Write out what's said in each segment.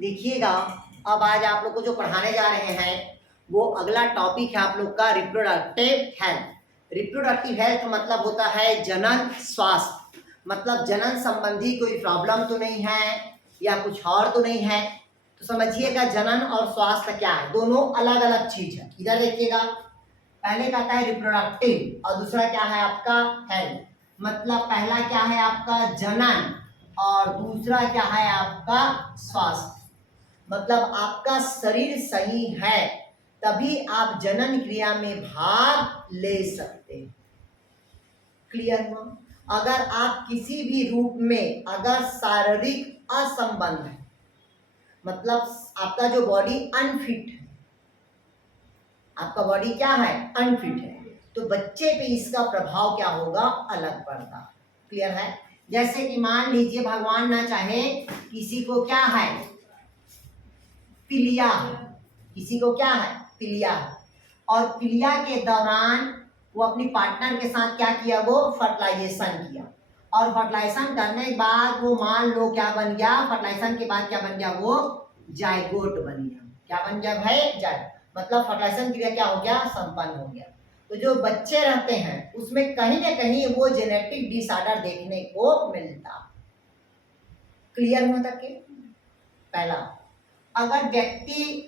देखिएगा, अब आज आप लोग को जो पढ़ाने जा रहे हैं वो अगला टॉपिक है आप लोग का रिप्रोडक्टिव हेल्थ। रिप्रोडक्टिव हेल्थ मतलब होता है जनन स्वास्थ्य, मतलब जनन संबंधी कोई प्रॉब्लम तो नहीं है या कुछ और तो नहीं है। तो समझिएगा जनन और स्वास्थ्य क्या है, दोनों अलग अलग चीज है। इधर देखिएगा, पहले कहता है रिप्रोडक्टिव और दूसरा क्या है आपका हेल्थ। मतलब पहला क्या है आपका जनन और दूसरा क्या है आपका स्वास्थ्य। मतलब आपका शरीर सही है तभी आप जनन क्रिया में भाग ले सकते हैं। क्लियर हुआ? अगर आप किसी भी रूप में अगर शारीरिक असंबंध है, मतलब आपका जो बॉडी अनफिट है, आपका बॉडी क्या है अनफिट है, तो बच्चे पे इसका प्रभाव क्या होगा अलग पड़ता। क्लियर है? जैसे कि मान लीजिए भगवान ना चाहे किसी को क्या है पीलिया है, किसी को क्या है पीलिया है, और पीलिया के दौरान वो अपनी पार्टनर के साथ क्या किया, वो फर्टिलाइजेशन किया, और फर्टिलाइजेशन करने के बाद वो मान लो क्या बन गया, फर्टिलाइजेशन के बाद क्या बन गया, वो जायगोट बन गया। क्या बन गया भाई? जायगोट। मतलब फर्टिलाइजेशन क्रिया क्या हो गया, संपन्न हो गया। तो जो बच्चे रहते हैं उसमें कहीं ना कहीं वो जेनेटिक डिसऑर्डर देखने को मिलता। क्लियर हुआ तक के? पहला, अगर व्यक्ति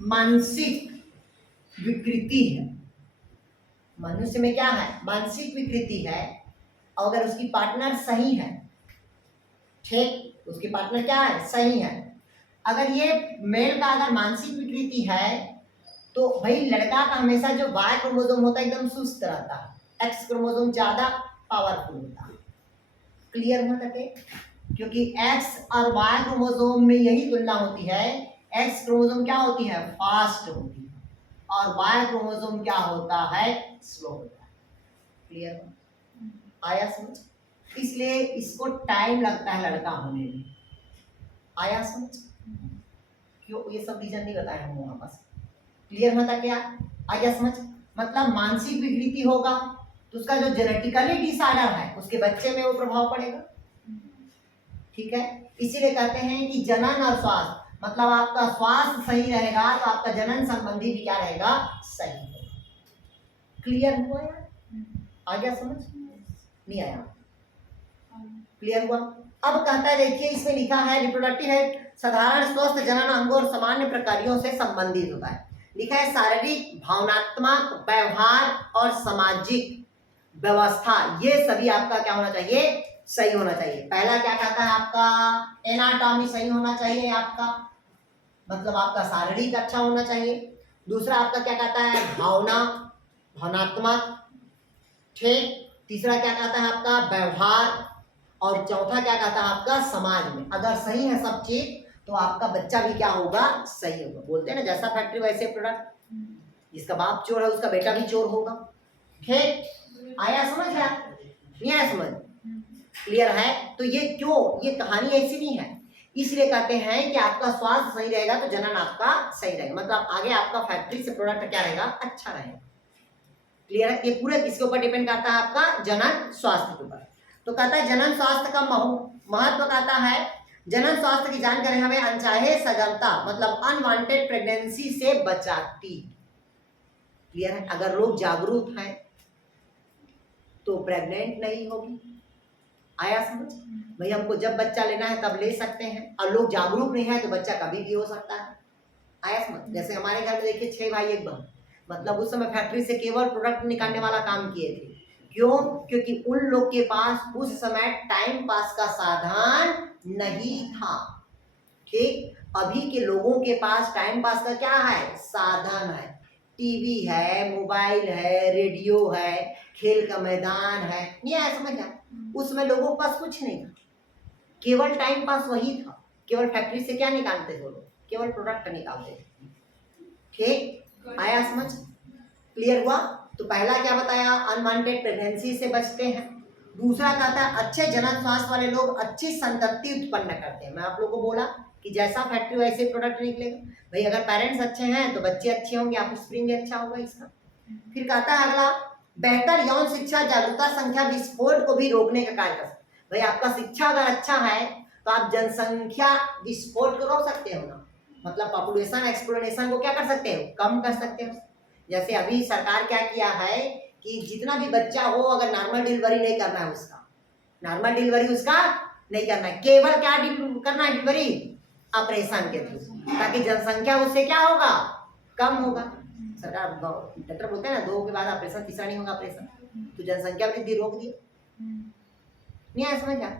मानसिक विकृति है, मनुष्य में क्या है मानसिक विकृति है, अगर उसकी पार्टनर सही है, ठीक, उसकी पार्टनर क्या है सही है, अगर ये मेल का अगर मानसिक विकृति है तो भाई लड़का का हमेशा जो वाई क्रोमोसोम होता है एकदम सुस्त रहता है, एक्स क्रोमोसोम ज्यादा पावरफुल होता है। क्लियर हुआ तक? क्योंकि एक्स और वाई क्रोमोसोम में यही तुलना होती है, एक्स क्रोमोसोम क्या होती है फास्ट होती है और वाई क्रोमोसोम क्या होता है स्लो होता है। क्लियर आया समझ? इसलिए इसको टाइम लगता है लड़का होने में। आया समझ? क्यों ये सब रीजन नहीं बताया हम वहां पास। क्लियर होता क्या? आया समझ? मतलब मानसिक विकृति होगा तो उसका जो जेनेटिकली डिसऑर्डर है उसके बच्चे में वो प्रभाव पड़ेगा। ठीक है, इसीलिए कहते हैं कि जनन और स्वास्थ्य, मतलब आपका स्वास्थ्य सही रहेगा तो आपका जनन संबंधी भी क्या रहेगा सही होगा। क्लियर हुआ यार? आ गया समझ? नहीं आया? क्लियर हुआ? अब कहता है देखिए इसमें लिखा है रिप्रोडक्टिव है साधारण स्वस्थ जनन अंगों और सामान्य प्रक्रियाओं से संबंधित होता है। लिखा है शारीरिक भावनात्मक व्यवहार और सामाजिक व्यवस्था, ये सभी आपका क्या होना चाहिए सही होना चाहिए। पहला क्या कहता है आपका एनाटॉमी सही होना चाहिए आपका, मतलब आपका शारीरिक अच्छा होना चाहिए। दूसरा आपका क्या कहता है भावनात्मक, ठीक। तीसरा क्या कहता है आपका व्यवहार, और चौथा क्या कहता है आपका समाज में। अगर सही है सब चीज तो आपका बच्चा भी क्या होगा सही होगा। बोलते हैं ना जैसा फैक्ट्री वैसे प्रोडक्ट, जिसका बाप चोर है उसका बेटा भी चोर होगा। ठीक, आया समझ? है नहीं आया समझ? क्लियर है? तो ये क्यों, ये कहानी ऐसी नहीं है, इसलिए कहते हैं कि आपका स्वास्थ्य सही रहेगा तो जनन आपका सही रहेगा, मतलब आगे आपका फैक्ट्री से प्रोडक्ट क्या रहेगा अच्छा रहेगा। क्लियर है? ये पूरा किसके ऊपर डिपेंड करता है आपका जनन स्वास्थ्य के ऊपर। तो कहता है जनन स्वास्थ्य का महत्व कहता है जनन स्वास्थ्य की जानकारी हमें अनचाहे सजनता मतलब अनवांटेड प्रेगनेंसी से बचाती। क्लियर है? अगर लोग जागरूक हैं तो प्रेग्नेंट नहीं होगी। आया समझ? भाई हमको जब बच्चा लेना है तब ले सकते हैं, और लोग जागरूक नहीं है तो बच्चा कभी भी हो सकता है। आया समझ? जैसे हमारे घर में देखिए 6 भाई 1 बहन, मतलब उस समय फैक्ट्री से केवल प्रोडक्ट निकालने वाला काम किए थे। क्यों? क्योंकि उन लोग के पास उस समय टाइम पास का साधन नहीं था। ठीक, अभी के लोगों के पास टाइम पास का क्या है साधन है, टीवी है, मोबाइल है, रेडियो है, खेल का मैदान है। नहीं आया समझ? उसमें लोगों के पास कुछ नहीं था, केवल टाइम पास वही था। केवल फैक्ट्री से क्या निकालते थे लोग, केवल प्रोडक्ट निकालते थे। ठीक, आया समझ? क्लियर हुआ? तो पहला क्या बताया अनवांटेड प्रेगनेंसी से बचते हैं। दूसरा कहता है अच्छे जनन स्वास्थ्य वाले लोग अच्छी संतति उत्पन्न करते हैं। मैं आप लोगों को बोला कि जैसा फैक्ट्री वैसे प्रोडक्ट निकलेगा। भाई अगर पेरेंट्स अच्छे हैं तो बच्चे अच्छे होंगे, आप स्प्रिंग भी अच्छा होगा इसका। फिर कहता है अगला बेहतर यौन शिक्षा जागरूकता संख्या विस्फोट को भी रोकने का कार्य कर सकता है। भाई आपका शिक्षा अगर अच्छा है तो आप जनसंख्या विस्फोट को रोक सकते हो ना, मतलब पॉपुलेशन एक्सप्लोनेशन को क्या कर सकते हो, कम कर सकते हो। जैसे अभी सरकार क्या किया है कि जितना भी बच्चा हो अगर नॉर्मल डिलीवरी नहीं करना है उसका, नॉर्मल डिलीवरी उसका नहीं करना है, केवल क्या करना है, डिलीवरी ऑपरेशन के थ्रू, ताकि जनसंख्या उससे क्या होगा, कम होगा। सरकार डॉक्टर बोलते हैं ना 2 के बाद ऑपरेशन, तीसरा नहीं होगा ऑपरेशन, तो जनसंख्या वृद्धि रोक दी। नहीं आया समझ आ?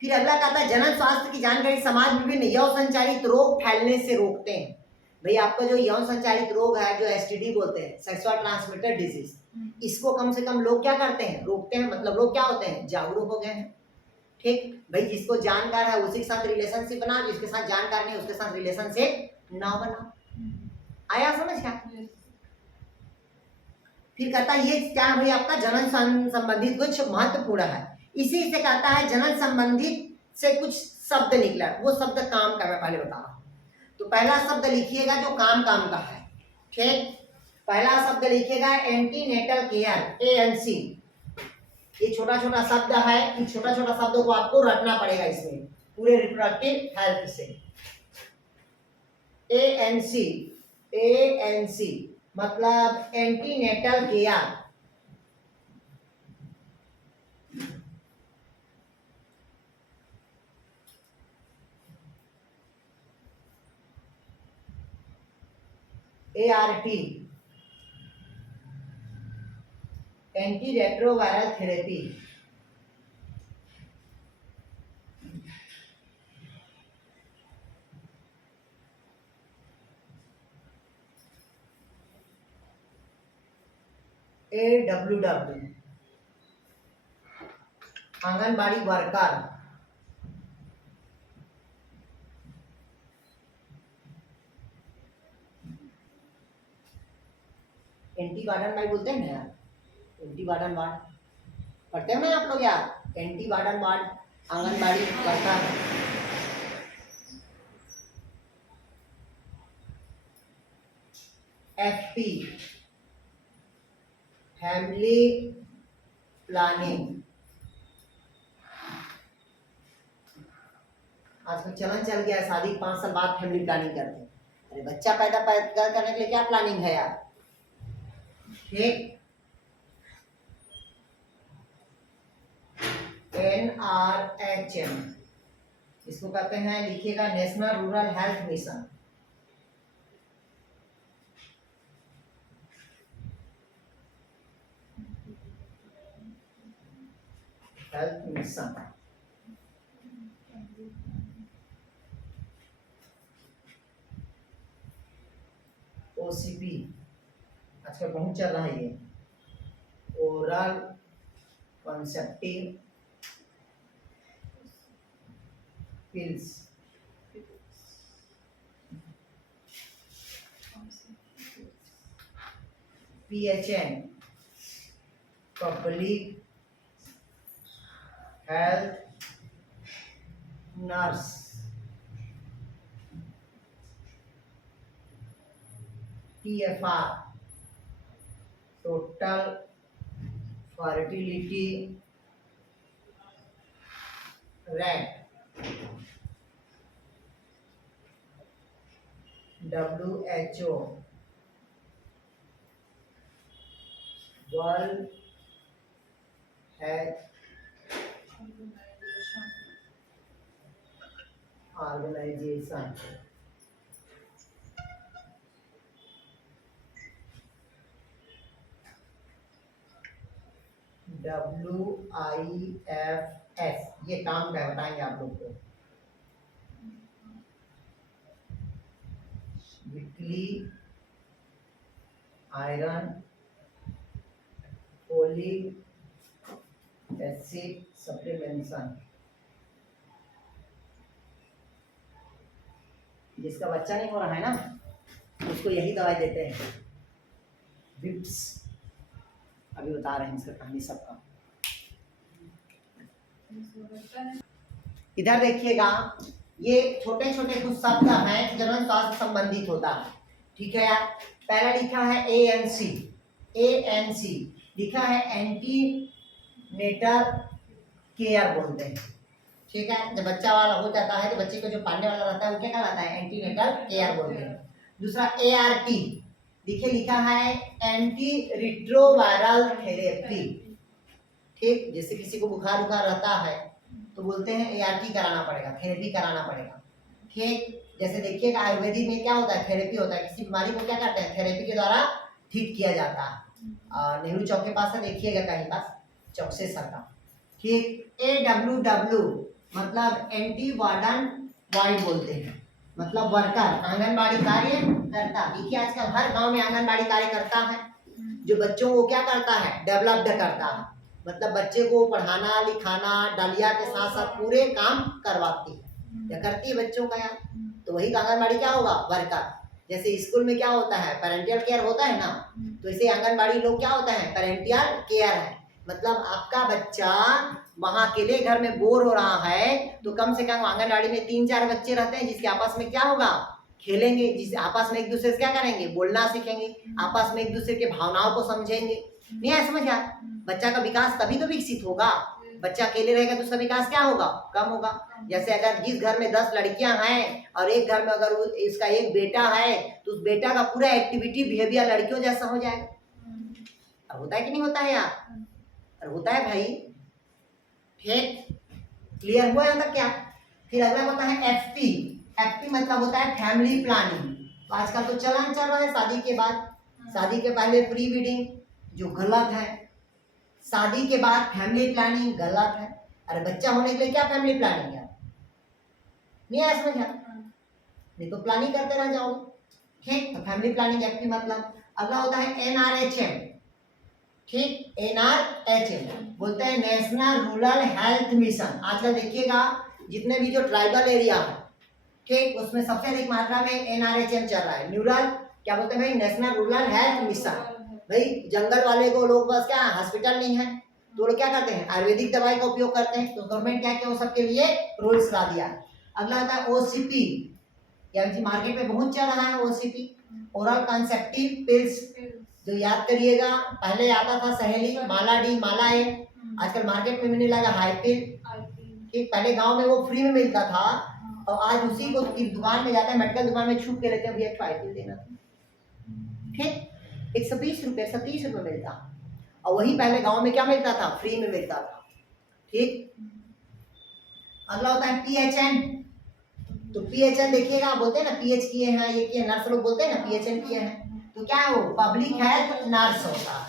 फिर अगला कहता है जनन स्वास्थ्य की जानकारी समाज में विभिन्न यौन संचालित रोग फैलने से रोकते हैं। भाई आपका जो यौन संचालित रोग है, जो एसटीडी बोलते हैं, सेक्सुअल ट्रांसमिटेड डिजीज, इसको कम से कम लोग क्या करते हैं, रोकते हैं। मतलब लोग क्या होते हैं, जागरूक हो गए हैं। ठीक भाई, जिसको जानकार है उसी के साथ रिलेशनशिप बना, जिसके साथ जानकार नहीं उसके साथ रिलेशनशिप ना बना। आया समझ क्या? फिर कहता है ये क्या भाई आपका जनन संबंधित कुछ महत्वपूर्ण है। इसी से कहता है जनन संबंधित से कुछ शब्द निकला, वो शब्द काम का मैं पहले बता रहा हूं। तो पहला शब्द लिखिएगा जो काम का है। ठीक, पहला शब्द लिखिएगा एंटीनेटल केयर, एएनसी। ये छोटा छोटा शब्द है, इन छोटा छोटा शब्दों को आपको रखना पड़ेगा इसमें पूरे रिप्रोडक्टिव हेल्थ से। एएनसी, एएनसी मतलब antenatal care. ART anti retroviral therapy. AWW anganwadi worker. Anti warden ward बोलते हैं ना यार, एंटी वार्डन वार्ड पढ़ते हो ना आप लोग यार, anti warden ward anganwadi worker. FP family planning. आजकल चलन चल गया है शादी 5 साल बाद फैमिली प्लानिंग करते हैं। अरे बच्चा पैदा करने के लिए क्या प्लानिंग है यार। ठीक, NRHM इसको कहते हैं, लिखिएगा national rural health mission. Health mission. OCP आजकल बहुत चल रहा है ये, oral contraceptive pills. PHN public health nurse. TFR total fertility rate. WHO world health organization. WIFS ये काम क्या बताएंगे आप लोग को। Weekly iron folic acid supplementation. जिसका बच्चा नहीं हो रहा है ना उसको यही दवाई देते हैं, विप्स। अभी बता रहे हैं इसका कहानी सबका। इधर देखिएगा, ये छोटे छोटे कुछ शब्द हैं जनन स्वास्थ्य संबंधित होता है। ठीक है यार, पहला लिखा है ANC। ANC लिखा है एंटी नेटल केयर बोलते हैं। ठीक है, जब बच्चा वाला हो जाता है तो बच्चे को जो पालने वाला रहता है वो क्या कहलाता है, एंटीनेटल केयर बोलते हैं। दूसरा ART, देखिए लिखा है एंटी रिट्रोवायरल थेरेपी। ठीक, जैसे किसी को बुखार उखार रहता है तो बोलते हैं ART कराना पड़ेगा, थेरेपी कराना पड़ेगा। ठीक, जैसे देखिएगा आयुर्वेदिक में क्या होता है, थेरेपी होता है, किसी बीमारी को क्या करते हैं, थेरेपी के द्वारा ठीक किया जाता है। नेहरू चौक के पास है, देखिएगा कहीं पास चौकसेसर का। ठीक, AWW मतलब एंटी वार्डन वाइड बोलते हैं, मतलब वर्कर, आंगनबाड़ी कार्य करता। देखिए आजकल हर गांव में आंगनबाड़ी कार्य करता है, जो बच्चों को क्या करता है, डेवलप्ड करता है, मतलब बच्चे को पढ़ाना लिखाना डालिया के साथ साथ पूरे काम करवाती है या करती है बच्चों का यार। तो वही आंगनबाड़ी क्या होगा, वर्कर। जैसे स्कूल में क्या होता है, पेरेंटियल केयर होता है ना, तो इसे आंगनबाड़ी लोग क्या होता है, पेरेंटियल केयर है। मतलब आपका बच्चा वहां अकेले घर में बोर हो रहा है तो कम से कम आंगनबाड़ी में 3-4 बच्चे रहते हैं जिसके आपस में क्या होगा, खेलेंगे, जिस आपस में एक दूसरे से क्या करेंगे, बोलना सीखेंगे, आपस में एक दूसरे के भावनाओं को समझेंगे। नहीं है समझ आ? बच्चा का विकास तभी तो विकसित होगा। बच्चा अकेले रहेगा तो उसका विकास क्या होगा, कम होगा। जैसे अगर जिस घर में 10 लड़कियां हैं और एक घर में अगर इसका एक बेटा है तो उस बेटा का पूरा एक्टिविटी बिहेवियर लड़कियों जैसा हो जाएगा। होता है कि नहीं होता है यार, होता है भाई। ठीक, क्लियर हुआ यहाँ तक क्या। फिर अगला होता है FP मतलब होता है फैमिली प्लानिंग। तो आजकल तो चलन चल रहा है शादी के बाद, शादी के पहले प्री वेडिंग जो गलत है, शादी के बाद फैमिली प्लानिंग गलत है। अरे बच्चा होने के लिए क्या फैमिली प्लानिंग है, नहीं आया समझ, नहीं तो प्लानिंग करते रह जाओगे। ठीक, तो फैमिली प्लानिंग FP मतलब। अगला होता है NRHM। ठीक, NRHM बोलते हैं नेशनल रूरल हेल्थ मिशन। आजकल देखिएगा जितने भी जो ट्राइबल एरिया है, ठीक, उसमें सबसे अधिक मात्रा में NRHM चल रहा है, न्यूरल क्या बोलते हैं भाई, नेशनल रूरल हेल्थ मिशन। भाई जंगल वाले को लोग बस क्या हॉस्पिटल नहीं है तो लोग क्या करते हैं, आयुर्वेदिक दवाई का उपयोग करते हैं। तो गवर्नमेंट क्या किया, वो सबके लिए रूल्स ला दिया। अगला आता है OCP, यानी मार्केट में बहुत चल रहा है OCP, ओरल कंसेप्टिव पिल्स। जो याद करिएगा पहले आता था सहेली, माला डी, माला ए, आजकल मार्केट में मिलने लगा हाइपिल। ठीक, पहले गांव में वो फ्री में मिलता था और आज उसी को दुकान में जाता है, मेडिकल दुकान में छुप के लेते हैं, भैया हाइपिल देना। ठीक, 120 रुपये 130 रुपये मिलता, और वही पहले गांव में क्या मिलता था, फ्री में मिलता था। ठीक, अगला होता है PHN। तो PHN देखिएगा, बोलते हैं ना PH किए हैं, ये किए, नर्स लोग बोलते हैं ना PHN किए हैं, तो क्या है वो पब्लिक हेल्थ नर्स होता है।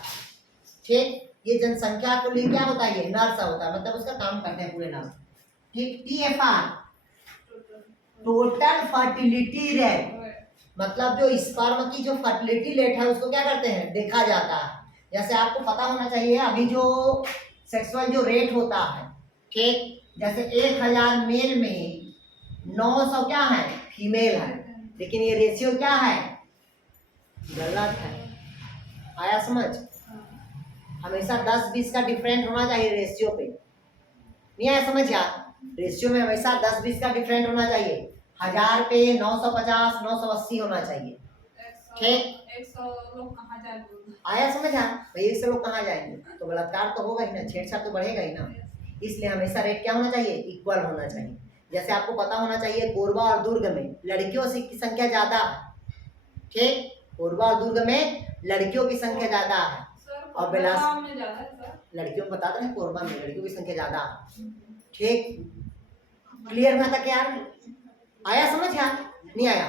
ठीक, ये जनसंख्या को लिए क्या होता है, ये नर्स होता है, मतलब उसका काम करते हैं पूरे नर्स। ठीक, TFR टोटल फर्टिलिटी रेट, मतलब जो स्पर्म की जो फर्टिलिटी रेट है उसको क्या करते हैं, देखा जाता है। जैसे आपको पता होना चाहिए अभी जो सेक्सुअल जो रेट होता है, ठीक, जैसे 1000 मेल में 900 क्या है, फीमेल है, लेकिन ये रेशियो क्या है, गलत है। आया समझ, हमेशा 10-20 का डिफरेंट होना चाहिए रेशियो पे, नहीं आया समझ यार, रेशियो में हमेशा 10-20 का डिफरेंट होना चाहिए। 1000 पे 950 980 होना चाहिए। ठीक, 100 लोग कहाँ जाएंगे, आया समझ यार, भाई 100 लोग कहाँ जाएंगे, तो बलात्कार तो होगा ही ना, छेड़छाड़ तो बढ़ेगा ही ना। इसलिए हमेशा रेट क्या होना चाहिए, इक्वल होना चाहिए। जैसे आपको पता होना चाहिए कोरबा और दुर्ग में लड़कियों की संख्या ज्यादा है। ठीक, कोरबा और दुर्ग में लड़कियों की संख्या ज्यादा है, और लड़कियों को बताते हैं कोरबा में लड़कियों की संख्या ज्यादा है। ठीक, क्लियर हुआ था क्या, आया समझ यार, नहीं आया।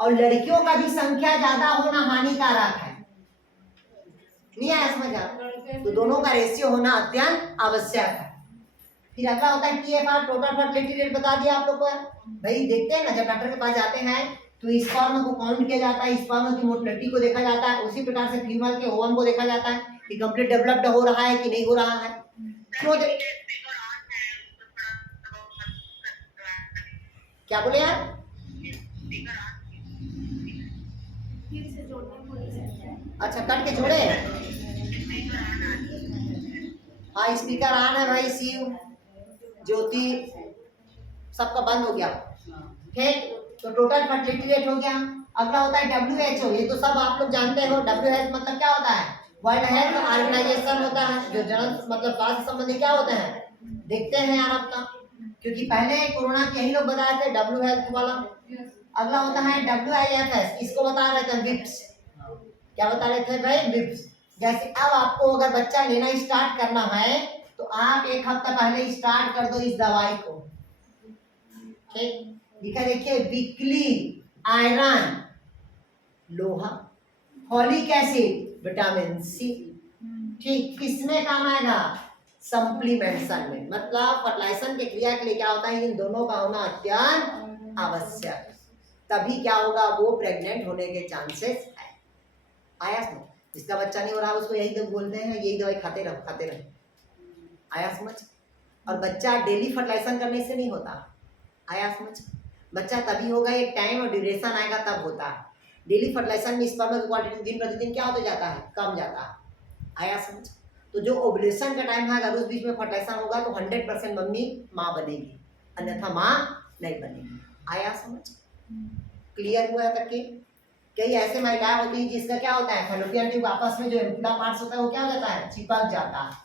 और लड़कियों का भी संख्या ज्यादा होना हानिकारक है, नहीं आया समझ यार, तो दोनों का रेशियो होना अत्यंत आवश्यक है। फिर अगला होता है TFR टोटल फर्टिलिटी रेट, बता दिया आप लोग को। भाई देखते हैं ना जब डॉक्टर के पास जाते हैं तो स्पर्म को काउंट किया जाता है, स्पर्म की मोटिलिटी को देखा जाता है, उसी प्रकार से फीमेल के ओवम को देखा जाता है कि कंप्लीट डेवलप्ड हो रहा है कि नहीं हो रहा है। क्यों क्या बोले यार, अच्छा कट के जोड़े, हाँ स्पीकर ऑन है भाई, शिव ज्योति सबका बंद हो गया। ठीक, तो टोटल फर्टिलिटी रेट हो गया। अगला होता है WHO, ये तो सब आप लोग जानते हो। WHO मतलब क्या होता है, वर्ल्ड हेल्थ ऑर्गेनाइजेशन होता है, जो जन मतलब स्वास्थ्य संबंधी क्या होते हैं, देखते हैं यार आपका। क्योंकि पहले कोरोना के यही लोग बताए थे डब्ल्यू हेल्थ वाला। Yes. अगला होता है WIFS, इसको बता रहे थे विप्स। क्या बता रहे थे भाई? विप्स। जैसे अब आपको अगर बच्चा लेना स्टार्ट करना है तो आप एक हफ्ता पहले स्टार्ट कर दो इस दवाई को। ठीक, लिखा देखिए वीकली आयरन, लोहा, फॉलिक एसिड, विटामिन सी। ठीक, किसमें काम आएगा? सप्लीमेंटेशन में, मतलब फर्टिलाइजेशन के क्रिया के लिए क्या होता है, इन दोनों का होना अत्यंत आवश्यक। तभी क्या होगा, वो प्रेग्नेंट होने के चांसेस है। आया समझ? जिसका बच्चा नहीं हो रहा उसको यही तो बोलते हैं, यही दवाई खाते रहो खाते रहो। आया समझ? और बच्चा डेली फर्टिलाइजेशन करने से नहीं होता। आया समझ? बच्चा तभी होगा, एक टाइम और ड्यूरेशन आएगा तब होता है। डेली फर्टिलाइजेशन में स्पर्म की क्वांटिटी दिन प्रतिदिन क्या होता जाता है, कम जाता है। आया समझ? तो जो ओवुलेशन का टाइम है अगर उस बीच में फर्टिलाइजेशन होगा तो 100% मम्मी माँ बनेगी, अन्यथा माँ नहीं बनेगी। आया समझ? क्लियर हुआ तक के? कई ऐसे महिलाएं होती हैं जिसका क्या होता है, फैलोपियन ट्यूब आपस में जो इम्प्ला पार्ट्स होता है वो क्या हो जाता है, चिपक जाता है।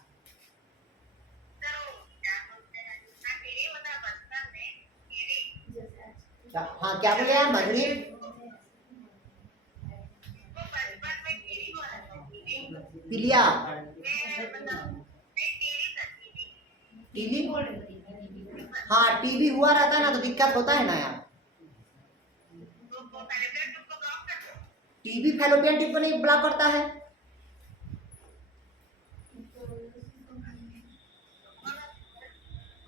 हाँ क्या बोले यार, मगरी पिलिया टीबी। हाँ टीबी हुआ रहता है ना तो दिक्कत होता है ना यार। टीबी फैलोपियन ट्यूब को नहीं ब्लॉक करता है।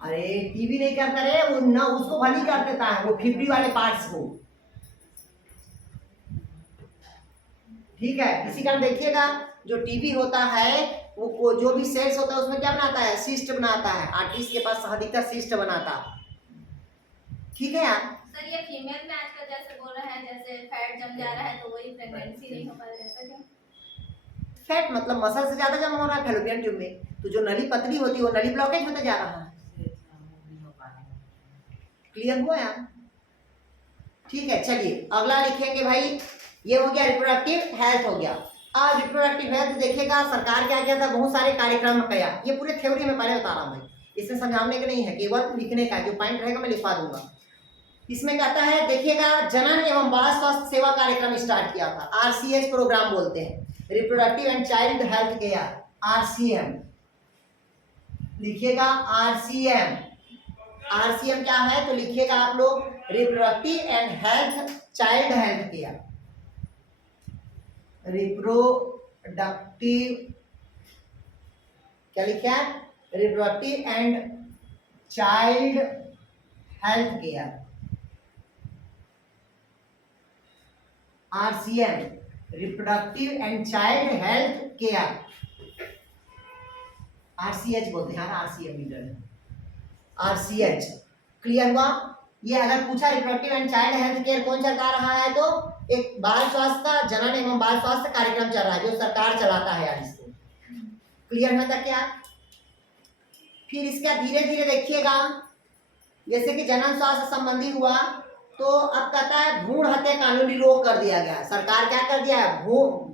अरे टीबी नहीं करता रे, वो ना उसको भली कर देता है, वो फिब्री वाले पार्ट्स को। ठीक है, इसी कारण देखिएगा जो टीबी होता है वो जो भी सेल्स होता है उसमें क्या बनाता है, सिस्ट बनाता है। आर्टिस्ट के पास अधिकतर सिस्ट बनाता है। ठीक है यार। सर ये फीमेल में आजकल जैसे बोल रहे हैं जैसे फैट जम जा रहा है तो वही प्रेगनेंसी नहीं हो पा रही, ऐसा क्या? फैट मतलब मसल से ज्यादा जम हो रहा है फैलोपियन ट्यूब में, तो जो नली पतली होती है वो नली ब्लॉकेज होता जा रहा है। क्लियर हुआ यार? ठीक है, चलिए अगला लिखेंगे भाई, ये हो गया रिप्रोडक्टिव हेल्थ हो गया। अब रिप्रोडक्टिव हेल्थ देखिएगा सरकार क्या किया था, बहुत सारे कार्यक्रम किया। ये पूरे थ्योरी में पहले बता रहा हूँ भाई, इसमें समझाने के नहीं है, केवल लिखने का जो पॉइंट रहेगा मैं लिखवा दूंगा। इसमें कहता है देखिएगा जनन एवं बाल स्वास्थ्य सेवा कार्यक्रम स्टार्ट किया था, RCH प्रोग्राम बोलते हैं, reproductive and child health care, RCM। लिखिएगा RCM। RCM क्या है तो लिखिएगा आप लोग reproductive and health child health care. Reproductive क्या लिखा है, reproductive and child health care, RCM, reproductive and child health care. RCH बोलते हैं, RCM RCH। क्लियर हुआ? ये अगर पूछा reproductive and child health care कौन चला रहा है तो एक बाल स्वास्थ्य का जनन एवं बाल स्वास्थ्य कार्यक्रम चल रहा है जो सरकार चलाता है यार इसको। क्लियर है तक क्या? फिर इसका धीरे धीरे देखिएगा, जैसे कि जनन स्वास्थ्य संबंधी हुआ तो अब कहता है भ्रूण हत्या कानूनी रोक कर दिया गया है। सरकार क्या कर दिया है,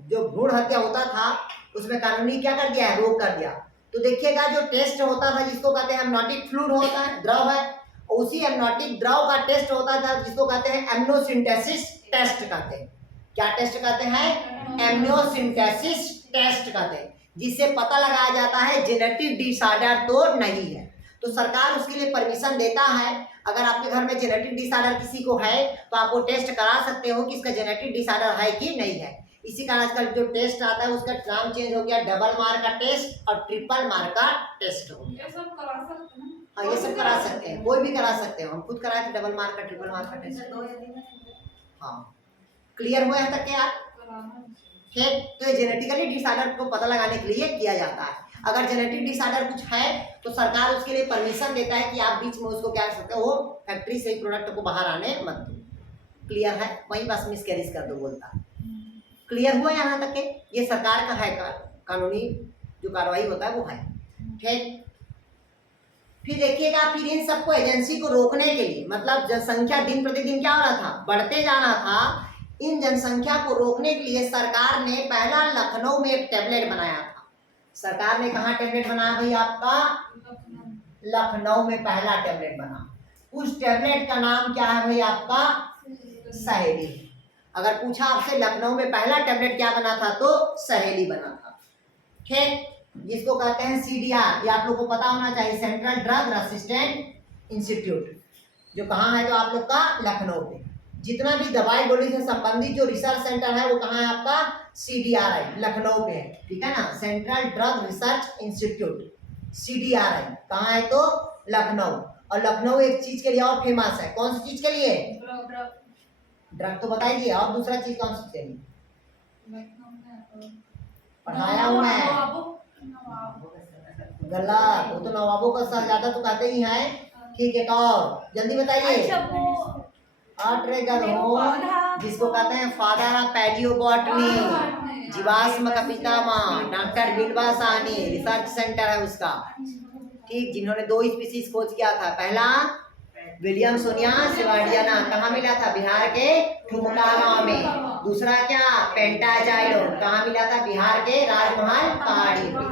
जो भ्रूण हत्या होता था उसमें कानूनी क्या कर दिया है, रोक कर दिया। तो देखिएगा जो टेस्ट होता था जिसको कहते हैं एमनोटिक फ्लूइड होता है, द्रव है, उसी एमनोटिक द्रव का टेस्ट होता था जिसको कहते हैं एमनियोसेंटेसिस टेस्ट कहते हैं। क्या टेस्ट कहते हैं, एमनियोसेंटेसिस टेस्ट कहते हैं, जिससे पता लगाया जाता है जेनेटिक डिसऑर्डर तो नहीं है। तो सरकार उसके लिए परमिशन देता है, अगर आपके घर में जेनेटिक डिसऑर्डर किसी को है तो आप वो टेस्ट करा सकते हो कि इसका जेनेटिक डिसऑर्डर है कि नहीं है। इसी कारण आजकल जो टेस्ट आता है उसका नाम चेंज हो गया, डबल मार्क का टेस्ट और ट्रिपल मार्क का टेस्ट हो गया। ये सब करा सकते हैं। हाँ ये सब करा सकते हैं, कोई भी करा सकते हो, हम खुद कराए थे डबल मार्क का ट्रिपल मार्क का टेस्ट। हाँ क्लियर हुआ है तक क्या यार? कराना ठीक, तो ये जेनेटिकली डिसऑर्डर को पता लगाने के लिए किया जाता है। अगर जेनेटिक डिसऑर्डर कुछ है तो सरकार उसके लिए परमिशन देता है कि आप बीच में उसको क्या कर सकते हो, फैक्ट्री से ही प्रोडक्ट को बाहर आने मत दो। क्लियर है? वही बस मिसकैरेज कर दो बोलता है। क्लियर हुआ यहाँ तक के? ये सरकार का है कानूनी जो कार्रवाई होता है वो है। ठीक, फिर देखिएगा फिर इन सबको एजेंसी को रोकने के लिए, मतलब जनसंख्या दिन प्रतिदिन क्या हो रहा था, बढ़ते जाना था, इन जनसंख्या को रोकने के लिए सरकार ने पहला लखनऊ में एक टैबलेट बनाया था। सरकार ने कहा टैबलेट बनाया भाई आपका, लखनऊ में पहला टैबलेट बना। उस टैबलेट का नाम क्या है भाई आपका? सहेली। अगर पूछा आपसे लखनऊ में पहला टैबलेट क्या बना था तो सहेली बना था। ठीक, जिसको कहते हैं CDR, ये आप लोग को पता होना चाहिए, सेंट्रल ड्रग रेसिस्टेंट इंस्टीट्यूट, जो कहाँ है तो आप लोग का लखनऊ पे। जितना भी दवाई गोली से संबंधित जो रिसर्च सेंटर है वो कहाँ है आपका? CDRI लखनऊ पे है, ठीक है ना, central drug research institute CDRI कहाँ है तो लखनऊ। और लखनऊ एक चीज के लिए और फेमस है, कौन सी चीज के लिए? ड्रग तो बताइए, और दूसरा चीज कौन सी के लिए? पढ़ाया हूँ मैं। गलत, वो तो नवाबों का शहजादा तो कहते ही है। ठीक है, और जल्दी बताइए। जिसको कहते हैं फादर ऑफ पैलियोबॉटनी, जीवाश्म का पितामह, डॉक्टर बिल्वा साहनी, रिसर्च सेंटर है उसका। ठीक, जिन्होंने 2 स्पीसीज खोज किया था, पहला विलियम सोनिया सिवाडियाना, कहाँ मिला था? बिहार के ठुमका गांव में। दूसरा क्या? पेंटाजाइलोन, कहाँ मिला था? बिहार के राजमहल पहाड़ी पे।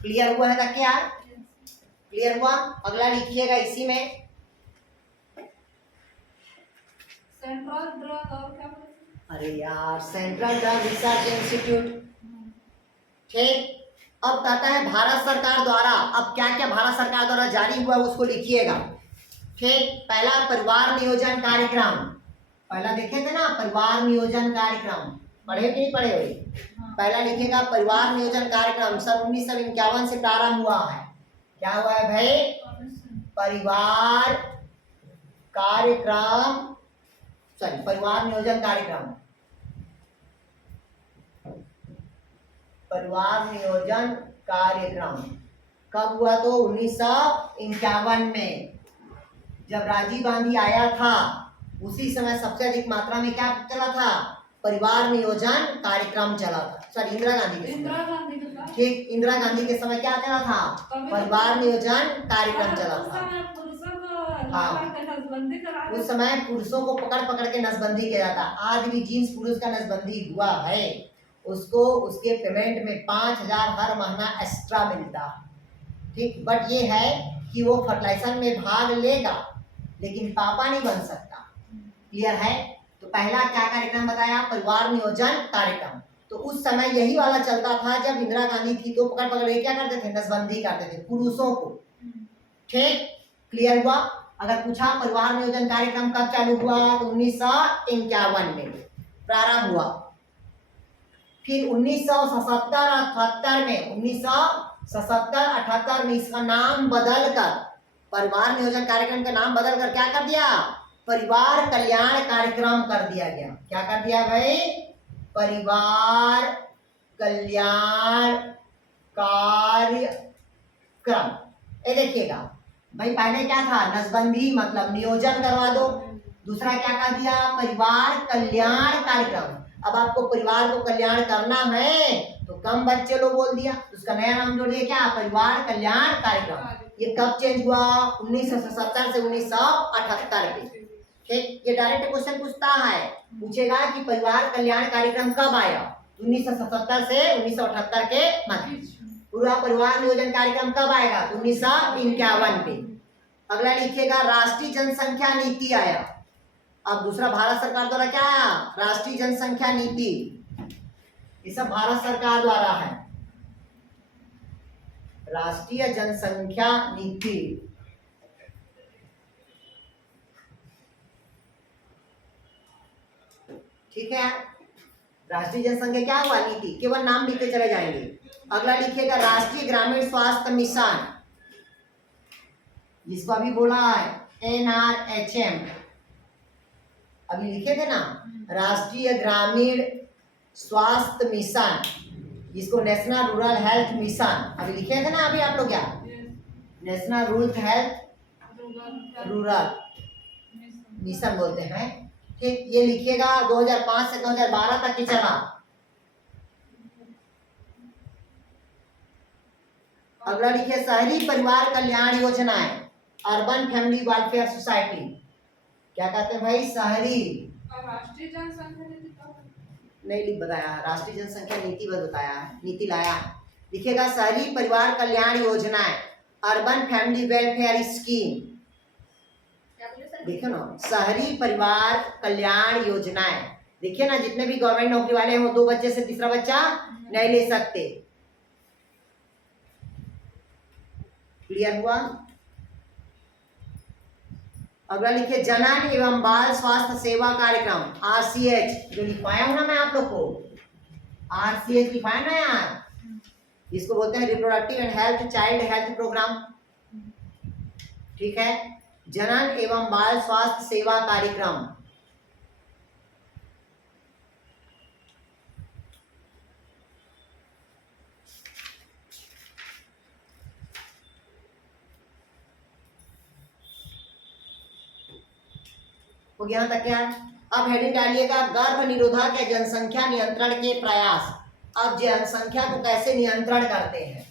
क्लियर हुआ है तक क्या? क्लियर हुआ? अगला लिखिएगा इसी में। सेंट्रल ड्रग और क्या बोले? अरे यार, सेंट्रल ड्रग रिसर्च इंस्टीट्यूट। ठीक, अब कहता है भारत सरकार द्वारा, अब क्या क्या भारत सरकार द्वारा जारी हुआ उसको लिखिएगा। ठीक, पहला परिवार नियोजन कार्यक्रम, पहला देखे थे ना परिवार नियोजन कार्यक्रम, पढ़े कि नहीं पढ़े हुए? पहला लिखिएगा परिवार नियोजन कार्यक्रम, सन 1951 से प्रारंभ हुआ है। क्या हुआ है भाई? परिवार कार्यक्रम, सॉरी परिवार नियोजन कार्यक्रम, परिवार नियोजन कार्यक्रम कब हुआ तो 1951 में, जब राजीव गांधी आया था उसी समय सबसे अधिक मात्रा में क्या चला था? परिवार नियोजन कार्यक्रम चला था। सॉरी, इंदिरा गांधी के समय। ठीक, इंदिरा गांधी के समय क्या चला था? परिवार नियोजन कार्यक्रम चला था। हाँ, उस समय पुरुषों को पकड़ पकड़ के नसबंदी किया जाता। आज भी जिस पुरुष का नसबंदी हुआ है उसको उसके पेमेंट में 5,000 हर महीना एक्स्ट्रा मिलता है। ठीक, बट ये है कि वो फर्टिलाइजेशन में भाग लेगा लेकिन पापा नहीं बन सकता। क्लियर है? तो पहला क्या कार्यक्रम बताया? परिवार नियोजन कार्यक्रम। तो उस समय यही वाला चलता था, जब इंदिरा गांधी थी तो पकड़ पकड़ के क्या करते थे? नसबंदी करते थे पुरुषों को। ठीक, क्लियर हुआ? अगर पूछा परिवार नियोजन कार्यक्रम कब चालू हुआ तो 1951 में प्रारंभ हुआ। फिर 1977-78 में, 1977-78 में इसका नाम बदलकर, परिवार नियोजन कार्यक्रम का नाम बदलकर क्या कर दिया? परिवार कल्याण कार्यक्रम कर दिया गया। क्या कर दिया भाई? परिवार कल्याण कार्यक्रम। ये देखिएगा भाई, पहले क्या था? नसबंदी मतलब नियोजन करवा दो। दूसरा क्या कर दिया? परिवार कल्याण कार्यक्रम। अब आपको परिवार को कल्याण करना है तो कम बच्चे लो बोल दिया, उसका नया नाम जोड़ दिया, क्या? परिवार कल्याण कार्यक्रम। ये कब चेंज हुआ? 1977 से 1978 में। ठीक, ये डायरेक्ट क्वेश्चन पूछता है, पूछेगा कि परिवार कल्याण कार्यक्रम कब आया? 1977 से 1978 के मध्य। पूरा परिवार नियोजन कार्यक्रम कब आएगा? 1951 पे। अगला लिखिएगा राष्ट्रीय जनसंख्या नीति आया। अब दूसरा भारत सरकार द्वारा क्या आया? राष्ट्रीय जनसंख्या नीति। ये सब भारत सरकार द्वारा है, राष्ट्रीय जनसंख्या नीति। ठीक है, राष्ट्रीय जनसंख्या क्या हुआ? नीति। केवल नाम लिखते चले जाएंगे। अगला लिखिएगा राष्ट्रीय ग्रामीण स्वास्थ्य मिशन, जिसको अभी बोला है NRHM, अभी लिखे थे ना, राष्ट्रीय ग्रामीण स्वास्थ्य मिशन, जिसको नेशनल रूरल हेल्थ मिशन अभी लिखे थे ना अभी आप लोग, क्या? National rural health rural mission बोलते हैं। ठीक, ये लिखिएगा 2005 से 2012 तक की चला। अगला लिखिए शहरी परिवार कल्याण योजनाएं, अर्बन फैमिली वेलफेयर सोसाइटी। क्या कहते हैं भाई? शहरी राष्ट्रीय जनसंख्या नीति नहीं लिख बताया, राष्ट्रीय जनसंख्या नीति बस बताया है, नीति लाया है। लिखिएगा शहरी परिवार कल्याण योजनाएं, urban family welfare scheme. Sir देखो ना, शहरी परिवार कल्याण योजनाएं, देखिए ना, जितने भी गवर्नमेंट नौकरी वाले हैं वो 2 बच्चे से तीसरा बच्चा नहीं ले सकते। क्लियर हुआ? अगला लिखिए जनन एवं बाल स्वास्थ्य सेवा कार्यक्रम, RCH, जो लिखवाया हूं ना मैं आप लोग को, RCH लिखवाया ना यार, इसको बोलते हैं reproductive and health child health program. ठीक है, जनन एवं बाल स्वास्थ्य सेवा कार्यक्रम। हो गया यहाँ तक क्या? अब हेडिंग डालिएगा गर्भ निरोधक या जनसंख्या नियंत्रण के प्रयास। अब जनसंख्या को कैसे नियंत्रण करते हैं?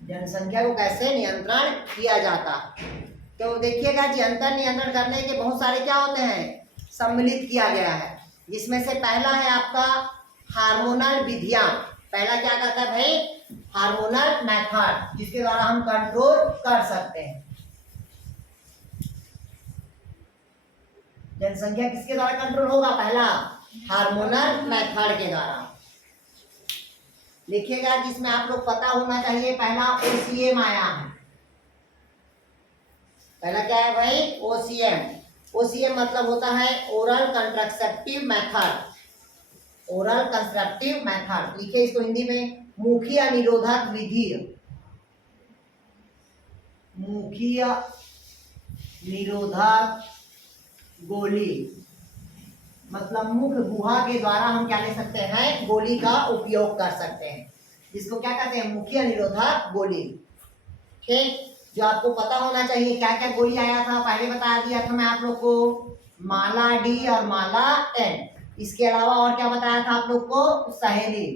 जनसंख्या को कैसे नियंत्रण किया जाता? तो देखिएगा जी, अंतर नियंत्रण करने के बहुत सारे क्या होते हैं, सम्मिलित किया गया है, जिसमें से पहला है आपका हार्मोनल विधियां। पहला क्या कहता है भाई? हार्मोनल मेथड, जिसके द्वारा हम कंट्रोल कर सकते हैं। जनसंख्या किसके द्वारा कंट्रोल होगा? पहला हार्मोनल मेथड के द्वारा। लिखिएगा, जिसमें आप लोग पता होना चाहिए, पहला OCM आया है। पहला क्या है भाई? OCM मतलब होता है oral contraceptive method. Oral contraceptive method लिखिए इसको हिंदी में, मुखीय निरोधक विधि। मुखीय निरोधक गोली मतलब मुख गुहा के द्वारा हम क्या ले सकते हैं? गोली का उपयोग कर सकते हैं, जिसको क्या कहते हैं? मुखीय निरोधक गोली। ठीक, जो आपको पता होना चाहिए क्या क्या गोली आया था, पहले बता दिया था मैं आप लोग को, माला D और माला N। इसके अलावा और क्या बताया था आप लोग को? सहेली।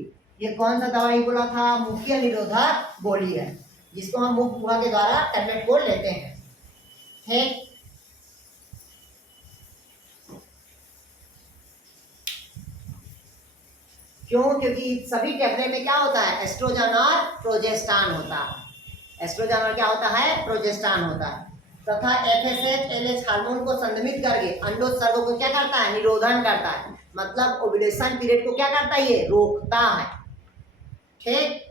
ये कौन सा दवाई बोला था? मुखीय निरोधक गोली है, जिसको हम मुख गुहा के द्वारा टैबलेट को लेते हैं। ठीक, क्यों? क्योंकि सभी टेबलेट में क्या होता है? एस्ट्रोजन और प्रोजेस्टेरॉन होता है। एस्ट्रोजन और क्या होता है? प्रोजेस्टेरॉन होता है। तथा FSH LH हार्मोन को संदमित करके अंडोत्सर्ग को क्या करता है? निरोधन करता है, मतलब ओव्यूलेशन पीरियड को क्या करता है? ये रोकता है। ठीक,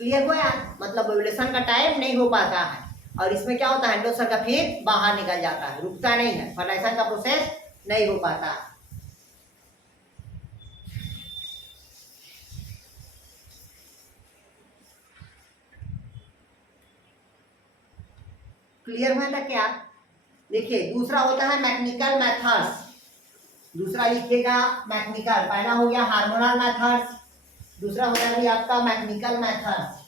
क्लियर हुआ यार? मतलब ओव्यूलेशन का टाइम नहीं हो पाता है, और इसमें क्या होता है? अंडोत्सर्ग फिर बाहर निकल जाता है, रुकता नहीं है, फर्टिलाइजेशन का प्रोसेस नहीं हो पाता। क्लियर हुआ था क्या? देखिए, दूसरा होता है मैकेनिकल मेथड्स। दूसरा लिखिएगा मैकेनिकल। पहला हो गया हार्मोनल मेथड्स, दूसरा हो गया भी आपका मैकेनिकल मेथड्स।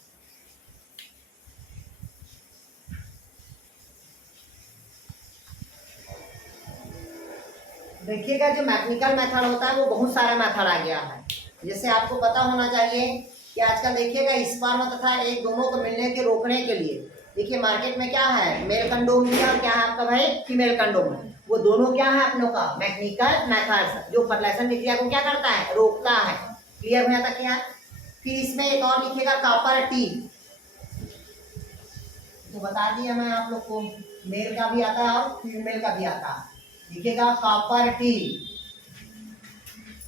देखिएगा, जो मैकेनिकल मेथड होता है वो बहुत सारा मेथड आ गया है। जैसे आपको पता होना चाहिए कि आजकल देखिएगा स्पर्म तथा एग दोनों को मिलने के रोकने के लिए, देखिए मार्केट में क्या है? मेल कंडोम और क्या है आपका भाई? Female condom. वो दोनों क्या है अपनों का? मैकेनिकल मेथड्स, जो फर्टिलाइजेशन प्रक्रिया को क्या करता है? रोकता है। क्लियर हो जाता क्या? फिर इसमें एक और लिखिएगा कॉपर टी। तो बता दिया मैं आप लोग को, मेल का भी आता है और फीमेल का भी आता है। लिखिएगा कॉपर टी।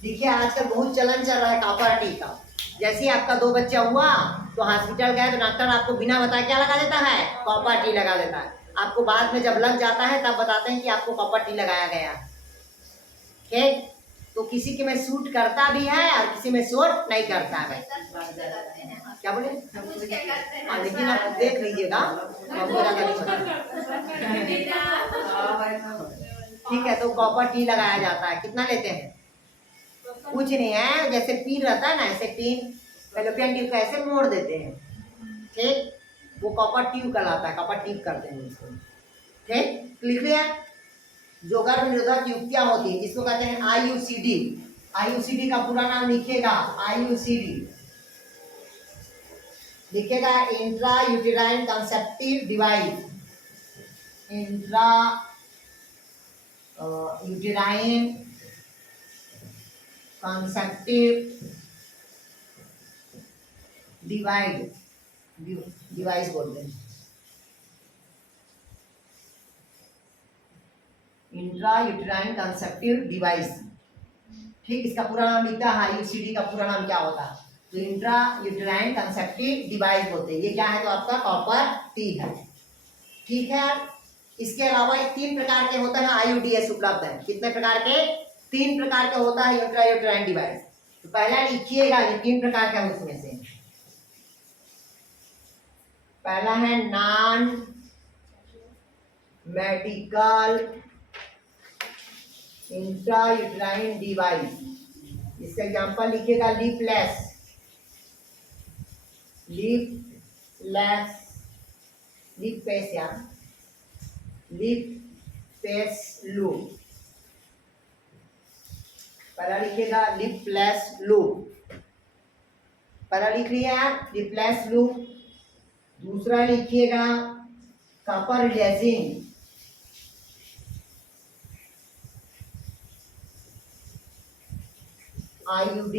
देखिए आजकल बहुत चलन चल रहा है कॉपर टी का। जैसे ही आपका 2 बच्चा हुआ तो हॉस्पिटल गए तो डॉक्टर आपको बिना बताए क्या लगा देता है? कॉपर टी लगा देता है। आपको बाद में जब लग जाता है तब बताते हैं कि आपको कॉपर टी लगाया गया। ठीक, तो किसी के में सूट करता भी है और किसी में सूट नहीं करता है। क्या बोले? लेकिन आप देख लीजिएगा, हमको ज्यादा नहीं पता। ठीक है, तो कॉपर टी लगाया जाता है। कितना लेते हैं? कुछ नहीं है, जैसे पिन रहता है ना, ऐसे पिन फेलोपियन ट्यूब का ऐसे मोड़ देते हैं। ठीक, वो कॉपर ट्यूब कहलाता है, कॉपर ट्यूब करते हैं इसको। ठीक, लिख लिया? जो गर्भ निरोधक युक्तियां होती है जिसको कहते हैं IUCD। IUCD का पूरा नाम लिखिएगा, IUCD लिखिएगा intra uterine contraceptive device. Intra uterine contraceptive device बोलते हैं। इंट्रा यूटेराइन कंसेप्टिव डिवाइस, ठीक, इसका पूरा नाम लिखता है IUCD का पूरा नाम क्या होता है, तो इंट्रा यूटेराइन कंसेप्टिव डिवाइस बोलते हैं। ये क्या है, तो आपका कॉपर टी है, ठीक है। इसके अलावा 3 प्रकार के होते हैं IUDs उपलब्ध है। कितने प्रकार के, 3 प्रकार के होता है इंट्रा यूटेराइन डिवाइस। तो पहला लिखिएगा, ये 3 प्रकार का है उसमें से। पहला है non medical intra uterine device, इसका एग्जांपल लिखिएगा लिपलेस लूप। पहला लिखिएगा लिपलेस लूप, पहला लिख लिया लिपलेस लूप। दूसरा लिखिएगा copper lazing, IUD,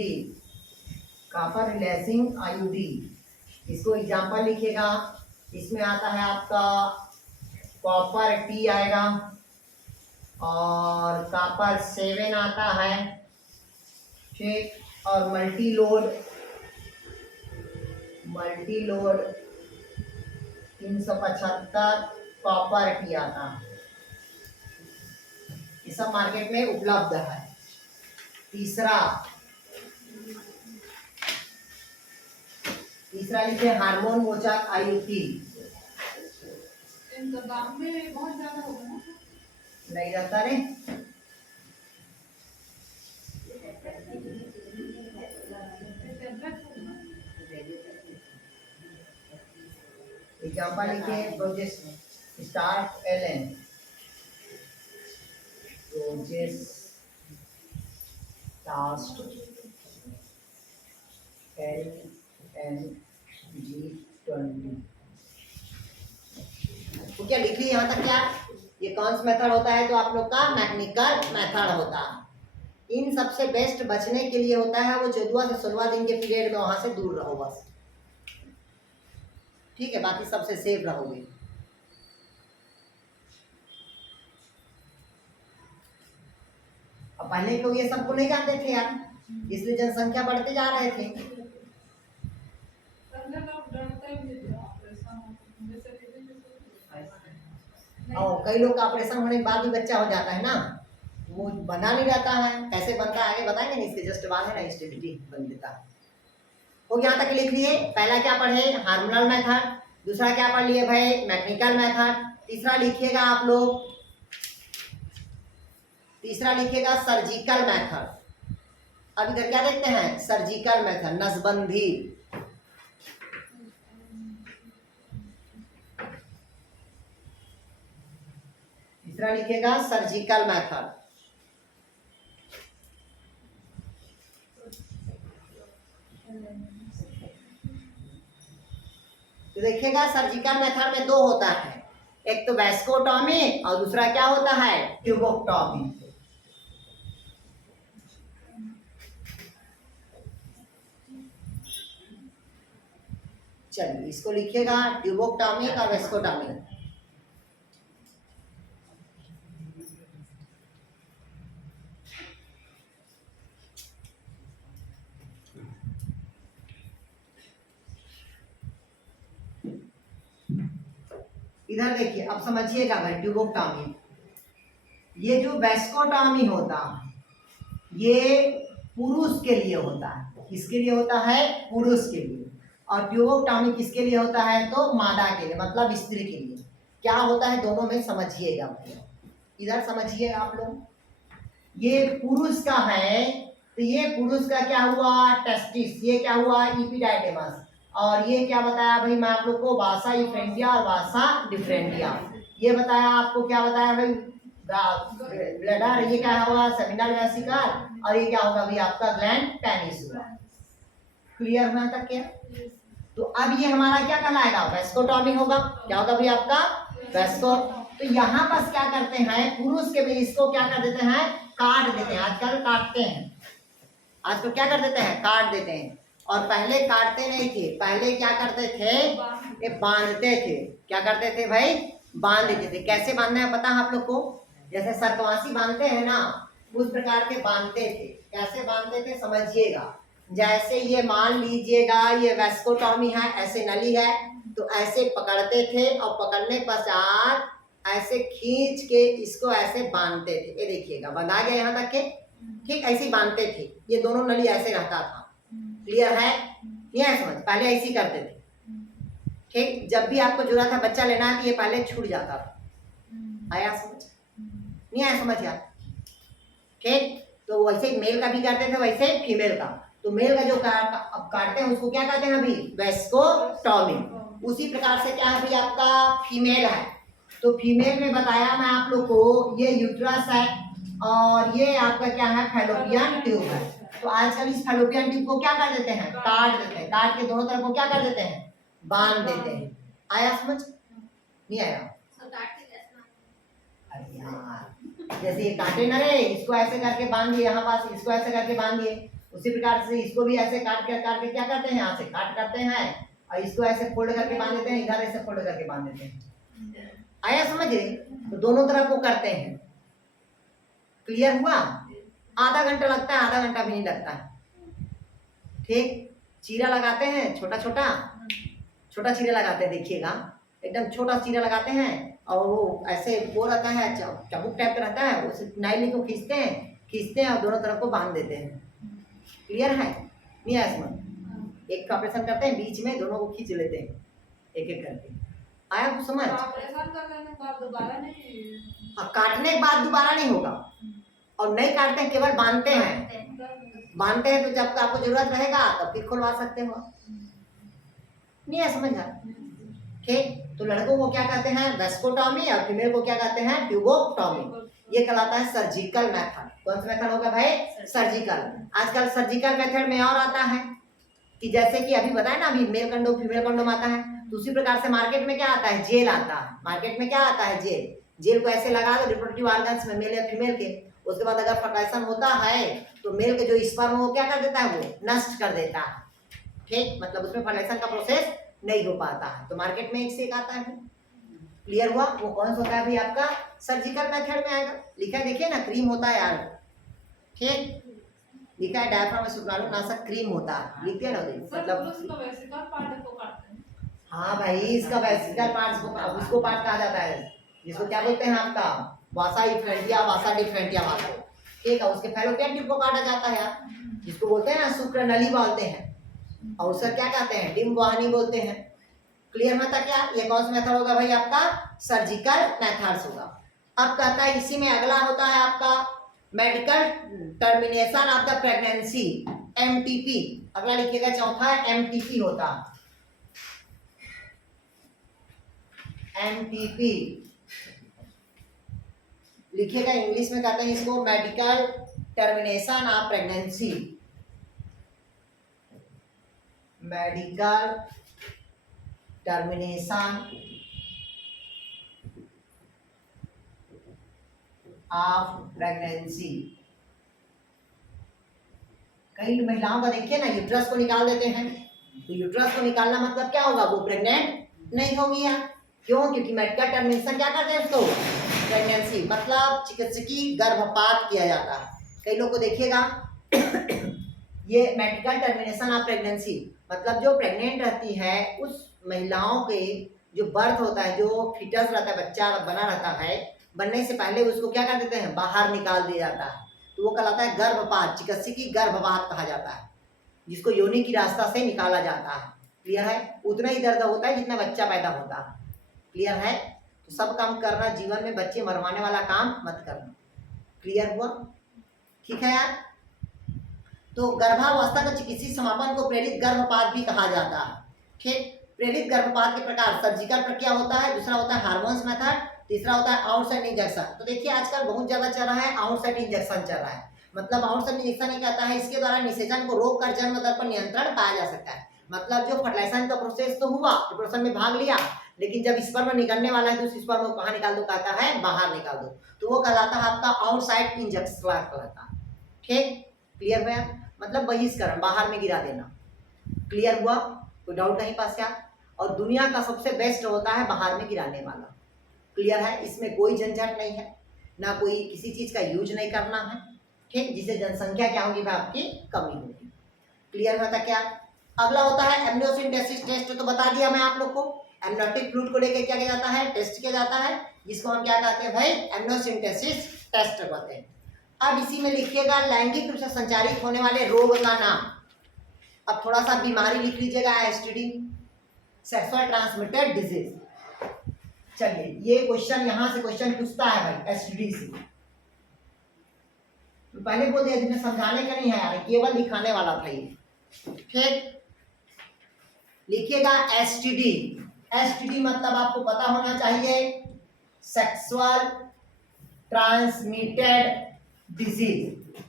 copper lazing IUD। इसको एग्जांपल लिखिएगा, इसमें आता है आपका कॉपर टी आएगा और कॉपर 7 आता है, ठीक, और मल्टी लोड 375 कॉपर टी आता है। ये सब मार्केट में उपलब्ध है। तीसरा लिखे हार्मोन मोजाक IUT, इनका दाम में बहुत ज्यादा होगा ना? नहीं रहता रे, एग्जाम्पल लिखे प्रोजेस्ट स्टार्ट LN, प्रोजेस्ट टास्ट LNG20। तो क्या लिख ली यहाँ तक क्या, ये कौन सा मेथड होता है, तो आप लोग का मैकेनिकल मेथड होता है। इन सबसे बेस्ट बचने के लिए होता है वो 14 से 16 दिन के पीरियड में वहां से दूर रहो बस, ठीक है, बाकी सबसे सेफ रहोगे। अब पहले लोग ये सबको नहीं जानते थे यार, इसलिए जनसंख्या बढ़ते जा रहे थे। पहले लोग डरते भी थे ऑपरेशन जैसे और कई लोग का ऑपरेशन होने के बाद भी बच्चा हो जाता है ना, वो बना नहीं रहता है, कैसे बनता है आगे बताएंगे नहीं, इसके जस्ट बाद है ना स्टेबिलिटी बन देता है। हो यहाँ तक लिख लिए, पहला क्या पढ़े हार्मोनल मेथड, दूसरा क्या पढ़ लिए भाई मैकेनिकल मेथड, तीसरा लिखिएगा आप लोग, तीसरा लिखिएगा सर्जिकल मेथड। अब इधर क्या देखते हैं, सर्जिकल मेथड, नसबंदी। तीसरा लिखिएगा सर्जिकल मेथड। तो देखिएगा सर्जिकल मेथड में 2 होता है, एक तो वैस्कोटॉमी और दूसरा क्या होता है ट्यूबोक्टॉमी। चलिए इसको लिखिएगा ट्यूबोक्टॉमी और वैस्कोटॉमी। इधर देखिए अब समझिएगा भाई ट्यूबोक्टॉमी, ये जो वैस्कोटॉमी होता है ये पुरुष के लिए होता है, किसके लिए होता है, पुरुष के लिए, और ट्यूबोक्टॉमी किसके लिए होता है, तो मादा के लिए, मतलब स्त्री के लिए। क्या होता है दोनों में समझिएगा, इधर समझिए आप लोग, ये पुरुष का है तो ये पुरुष का क्या हुआ टेस्टिस, ये क्या हुआ इपिडाइडेमस, और ये क्या बताया भाई मैं आप लोग को वासा इफ्रेंटिया और वासा डिफरेंटिया, ये बताया आपको, क्या बताया भाई ब्लैडर, ये क्या हुआ सेमिनल वेसिकल, और ये क्या होगा भाई आपका ग्लैंड पेनिस हुआ। क्लियर हुआ तक क्या, तो अब ये हमारा क्या कहलाएगा वैस्कोटॉमी होगा, क्या होगा भाई आपका वैस्को। तो यहाँ पर क्या करते हैं पुरुष के भी इसको क्या कर देते हैं काट देते हैं, आजकल काटते हैं, आजकल क्या कर देते हैं काट देते हैं। और पहले काटते नहीं थे, पहले क्या करते थे, ये बांधते थे। क्या करते थे भाई, बांध देते थे। कैसे बांधना है पता है आप लोग को, जैसे सरकवासी बांधते हैं ना, उस प्रकार के बांधते थे। कैसे बांधते थे समझिएगा, जैसे ये मान लीजिएगा ये वेस्कोटॉमी है, ऐसे नली है, तो ऐसे पकड़ते थे और पकड़ने पश्चात ऐसे खींच के इसको ऐसे बांधते थे। ये देखिएगा बंधा गया यहाँ तक के, ठीक ऐसे ही बांधते थे। ये दोनों नली ऐसे रहता था। क्लियर है, ये है समझ, पहले ऐसे ही करते थे। ठीक, जब भी आपको जरूरत है बच्चा लेना है तो ये पहले छूट जाता था। आया समझ, नहीं आया समझ यार? ठीक, तो वैसे मेल का भी करते थे, वैसे फीमेल का। तो मेल का जो अब काटते हैं उसको क्या कहते हैं अभी, वेस्कोटॉमी। उसी प्रकार से क्या है भाई आपका फीमेल है, तो फीमेल में बताया मैं आप लोग को, ये यूट्रस है और ये आपका क्या है, फैलोपियन ट्यूब है। तो आजकल इस फैलोपियन ट्यूब को क्या कर देते हैं, काट देते हैं। काट के दोनों तरफ को क्या कर देते हैं, बांध देते हैं। आया समझ, नहीं आया? अरे यार, जैसे ये काटे ना रे, इसको ऐसे करके बांध दिए यहाँ पास, इसको ऐसे करके बांध दिए, उसी प्रकार से इसको भी ऐसे काट के क्या करते हैं, यहाँ से काट करते हैं और इसको ऐसे फोल्ड करके बांध देते हैं, इधर ऐसे फोल्ड करके बांध देते हैं। आया समझ रहे? तो दोनों तरफ को करते हैं। क्लियर हुआ? आधा घंटा लगता है, आधा घंटा भी नहीं लगता है। ठीक, चीरा लगाते हैं, छोटा छोटा चीरा लगाते हैं, देखिएगा एकदम छोटा चीरा लगाते हैं और वो ऐसे वो रहता है, चबुक टाइप का रहता है, उस नाइली को खींचते हैं और दोनों तरफ को बांध देते हैं। क्लियर है, नहीं आया समझ? एक का ऑपरेशन करते हैं, बीच में दोनों को खींच लेते हैं एक एक करके। आया कुछ समझ? ऑपरेशन करने के बाद दोबारा नहीं, काटने के बाद दोबारा नहीं होगा, और नहीं काटते हैं, केवल बांधते हैं। बांधते हैं तो जब आपको जरूरत रहेगा तब फिर खुलवा सकते हो। नहीं है समझ? ठीक, तो लड़कों को क्या कहते हैं, वेस्कोटॉमी, और फीमेल को क्या कहते हैं, ट्यूबोटॉमी। ये कहलाता है सर्जिकल मेथड। कौन सा मेथड होगा भाई, सर्जिकल। आजकल सर्जिकल मेथड में और आता है कि जैसे कि अभी बताया ना, अभी मेल कंडोम फीमेल कंडोम आता है, तो उसी प्रकार से मार्केट में क्या आता है, जेल आता है। मार्केट में क्या आता है, जेल को ऐसे लगा दो रिप्रोडक्टिव ऑर्गन्स में, मेल या फीमेल के। उसके बाद अगर फर्टिलाइजेशन होता है तो मेल के जो स्पर्म वो क्या कर देता है, वो नष्ट कर देता है। ठीक, मतलब उसमें फर्टिलाइजेशन का प्रोसेस नहीं हो पाता है। तो मार्केट में एक से एक आता है। क्लियर हुआ? वो कौन सा होता है भी आपका, सर्जिकल मेथड में आएगा। लिखा है देखिए ना, क्रीम होता है यार। ठीक, लिखा है डायफ्राम में सुप्रानो नासक क्रीम होता है, लिखते हैं ना, मतलब हाँ भाई, इसका वेसिकल पार्ट उसको पार्ट कहा जाता है जिसको क्या बोलते हैं आपका, वासा डिफरेंटिया, वासा डिफरेंटिया वासा। ठीक है, उसके फैलोपियन ट्यूब को काटा जाता है यार, जिसको बोलते हैं ना शुक्रनली बोलते हैं, और उसका क्या कहते हैं, डिम्ब वाहिनी बोलते हैं। क्लियर मेथड क्या, ये कौन सा मेथड होगा भाई आपका, सर्जिकल मेथड्स होगा। अब कहता है इसी में अगला होता है आपका medical termination of the pregnancy, MTP. अगला लिखिएगा, चौथा एमटीपी होता है, एमटीपी लिखिएगा। इंग्लिश में कहते हैं इसको medical termination of pregnancy, medical termination of pregnancy. कई महिलाओं का देखिए ना, यूट्रस को निकाल देते हैं, तो यूट्रस को निकालना मतलब क्या होगा, वो प्रेग्नेंट नहीं होगी यार। क्यों? क्योंकि मेडिकल टर्मिनेशन क्या करते हैं उसको, प्रेगनेंसी, मतलब चिकित्सकीय गर्भपात किया जाता है। कई लोग को देखिएगा ये मेडिकल टर्मिनेशन ऑफ प्रेगनेंसी मतलब जो प्रेग्नेंट रहती है उस महिलाओं के जो बर्थ होता है, जो फीटस रहता है, बच्चा बना रहता है, बनने से पहले उसको क्या कर देते हैं, बाहर निकाल दिया जाता है। तो वो कहलाता है गर्भपात, चिकित्सकीय गर्भपात कहा जाता है, जिसको योनि की रास्ता से निकाला जाता है। क्लियर है? उतना ही दर्द होता है जितना बच्चा पैदा होता है। क्लियर है? तो सब काम करना, जीवन में बच्चे मरवाने वाला काम मत करना। क्लियर हुआ? ठीक है यार। तो गर्भावस्था का चिकित्सीय समापन को प्रेरित गर्भपात भी कहा जाता है। ठीक, प्रेरित गर्भपात के प्रकार सर्जिकल प्रक्रिया होता है, दूसरा होता है हार्मोन्स मेथड, तीसरा होता है आउटसाइड इंजेक्शन। तो देखिए आजकल बहुत ज्यादा चल रहा है आउटसाइड इंजेक्शन चल रहा है। मतलब आउटसाइड इंजेक्शन ये कहता है इसके द्वारा निषेचन को रोककर जन्म दर पर नियंत्रण पाया जा सकता है। मतलब जो फर्टिलाइजेशन का प्रोसेस तो हुआ, रिप्रोडक्शन में भाग लिया, लेकिन जब स्पर्म निकलने वाला है तो उस स्पर्म को कहाँ निकाल दो, कहता है बाहर निकाल दो। तो वो कहलाता है आपका आउटसाइड इंजेक्शन कहलाता है। ठीक, क्लियर हुआ? मतलब बहिष्करण, बाहर में गिरा देना। क्लियर हुआ? कोई डाउट नहीं पास क्या? और दुनिया का सबसे बेस्ट होता है बाहर में गिराने वाला। क्लियर है? इसमें कोई झंझट नहीं है, ना कोई किसी चीज का यूज नहीं करना है, ठीक, जिससे जनसंख्या क्या होगी, आपकी कमी होगी। क्लियर होता क्या? अगला होता है एमनियोसिंथेसिस टेस्ट, तो बता दिया मैं आप लोग को। एमनियोटिक फ्लूइड को लेकर क्या किया जाता है, टेस्ट किया जाता है, जिसको हम क्या कहते हैं भाई, एमनियोसिंथेसिस टेस्ट कहते हैं। अब इसी में लिखिएगा लैंगिक रूप से संचारित होने वाले रोग का नाम। अब थोड़ा सा बीमारी लिख लीजिएगा, एसटीडी, सेक्सुअल ट्रांसमिटेड डिजीज। चलिए, ये क्वेश्चन यहां से क्वेश्चन पूछता है भाई एसटीडी से। तो पहले बोल दिया जिन्हें समझाने का नहीं है यार, केवल दिखाने वाला था ये। ठीक, लिखिएगा एसटीडी। एसटीडी मतलब आपको पता होना चाहिए, सेक्सुअल ट्रांसमिटेड डिजीज,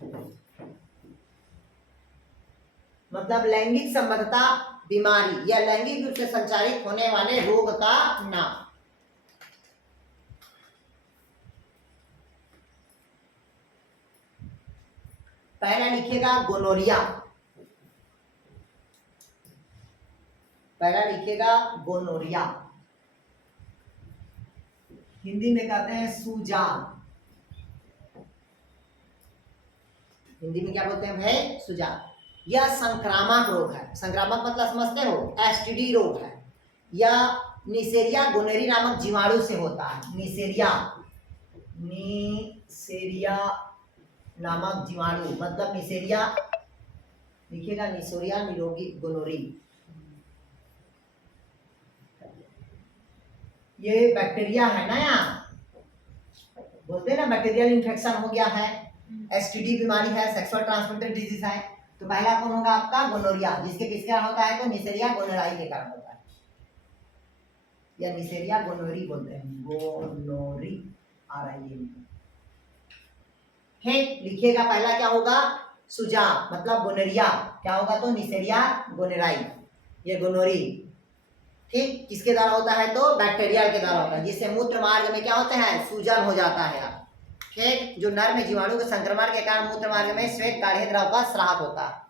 मतलब लैंगिक संबद्धता बीमारी या लैंगिक रूप से संचारित होने वाले रोग का नाम। पहला लिखिएगा गोनोरिया, पहला लिखिएगा गोनोरिया, हिंदी में कहते हैं सुजान। हिंदी में क्या बोलते हैं भाई, सुजान। यह संक्रामक रोग है। संक्रामक मतलब समझते हो, एसटीडी रोग है। यह निसेरिया गोनेरी नामक जीवाणु से होता है। निसेरिया, निसेरिया नामक जीवाणु, मतलब निसेरिया लिखिएगा, निसोरिया निरोगी गोनोरी। ये बैक्टीरिया है ना, यहाँ बोलते हैं ना बैक्टीरियल इन्फेक्शन हो गया है, एसटीडी बीमारी है, सेक्सुअल ट्रांसमिटेड डिजीज है। तो पहला कौन होगा आपका, गोनोरिया, जिसके किसके कारण होता है, तो निसेरिया गोनोराई के कारण होता है, या निसेरिया गोनोरी बोलते हैं, गोनोरी RIA। ठीक, लिखिएगा पहला क्या होगा, सुजा, मतलब गोनोरिया, क्या होगा तो निसेरिया गोनेराई, ये गोनोरी। ठीक, किसके द्वारा होता है तो बैक्टीरिया के द्वारा होता है, जिससे मूत्र मार्ग में क्या होता है, सूजन हो जाता है। ठीक, जो नर में जीवाणु के संक्रमण के कारण मूत्र मार्ग में श्वेत गाढ़े द्रव का स्राव होता है,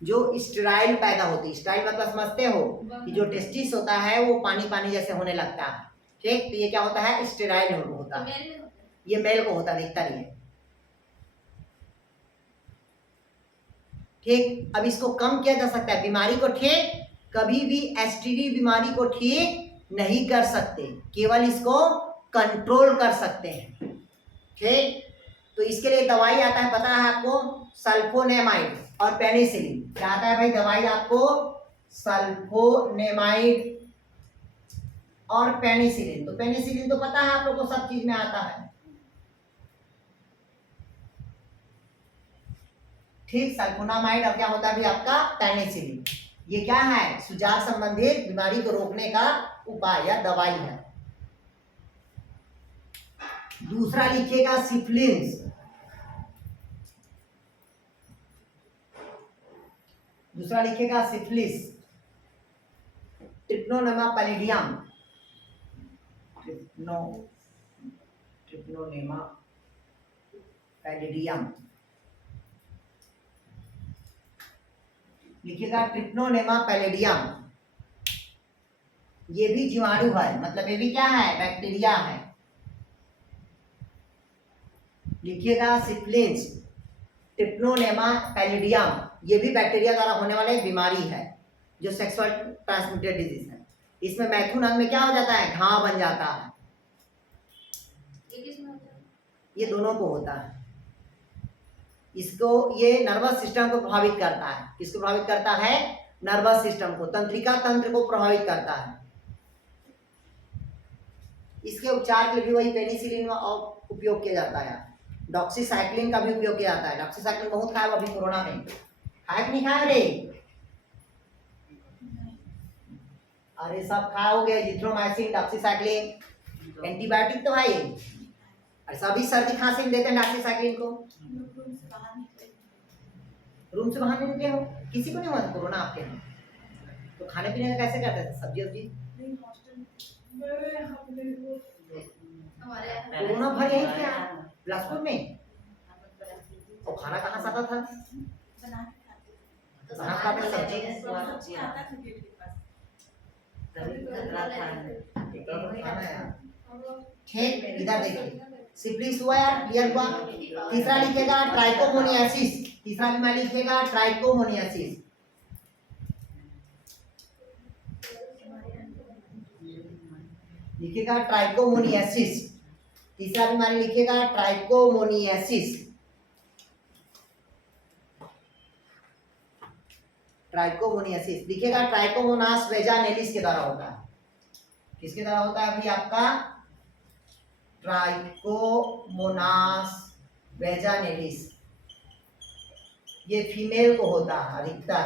जो स्टेराइल पैदा होती है। स्टेराइल मतलब समझते हो कि जो टेस्टिस होता है वो पानी पानी जैसे होने लगता है। ठीक, तो ये क्या होता है, स्टेराइल होता है, ये मेल को होता है, दिखता नहीं है। ठीक, अब इसको कम किया जा सकता है बीमारी को। ठीक, कभी भी एसटीडी बीमारी को ठीक नहीं कर सकते, केवल इसको कंट्रोल कर सकते हैं। ठीक, तो इसके लिए दवाई आता है, पता है आपको, सल्फोनेमाइड और पेनिसिलिन। क्या आता है भाई दवाई आपको, सल्फोनेमाइड और पेनिसिलिन। तो पेनिसिलिन तो पता है आप लोगों को, सब चीज में आता है। ठीक, सल्फोनामाइड और क्या होता है भी आपका पेनिसिलिन। ये क्या है, सुजान संबंधित बीमारी को रोकने का उपाय या दवाई है। दूसरा लिखिएगा सिफिलिस, दूसरा लिखिएगा सिफिलिस, ट्रिप्नोनेमा पैलिडियम, ट्रिप्नोनेमा पैलिडियम लिखिएगा, ट्रिप्नोनेमा पैलिडियम। ये भी जीवाणु है, मतलब ये भी क्या है, बैक्टीरिया है। लिखिएगा सिफिलिस, ट्रिप्नोनेमा पैलिडियम, ये भी बैक्टीरिया द्वारा होने वाली बीमारी है, जो सेक्सुअल ट्रांसमिटेड डिजीज है। इसमें मैथुन अंग में क्या हो जाता है, घाव बन जाता है। ये दोनों को होता है। इसको, ये नर्वस सिस्टम को प्रभावित करता है। किसको प्रभावित करता है, नर्वस सिस्टम को, तंत्रिका तंत्र को प्रभावित करता है। इसके उपचार के लिए भी वही पेनिसिलिन उपयोग किया जाता है। डॉक्सीसाइक्लिन का भी उपयोग किया जाता है। डॉक्सीसाइक्लिन बहुत खाया अभी कोरोना में, खाया कि नहीं खाया रे, अरे सब खाया हो गया, जिथ्रोमाइसिन, डॉक्सीसाइक्लिन, एंटीबायोटिक तो है ये। अरे सभी सर्दी खांसी में देते हैं डॉक्सीसाइक्लिन को। रूम से बाहर नहीं निकले हो, किसी को नहीं हुआ था कोरोना आपके यहाँ? तो खाने पीने का कैसे करते थे, सब्जी वब्जी? कोरोना भर यही क्या बिलासपुर में, और खाना कहाँ से आता था? तो कहाँ समाज का में सब्जी? रहेंगे। खाना है यार। ठीक, इधर देखिए सिप्लिस हुआ या क्लियर हुआ। तीसरा लिखेगा ट्राइकोमोनियासिस, तीसरा बीमारी लिखेगा ट्राइकोमोनियासिस। लिखेगा ट्राइकोमोनियासिस, तीसरा बीमारी लिखेगा ट्राइकोमोनियासिस। ट्राइकोमोनियासिस लिखेगा ट्राइकोमोनास वेजानेलिस के द्वारा होता है। किसके द्वारा होता है अभी आपका? ट्राइकोमोनास वेजानेलिस, ये फीमेल को होता है अधिकतर।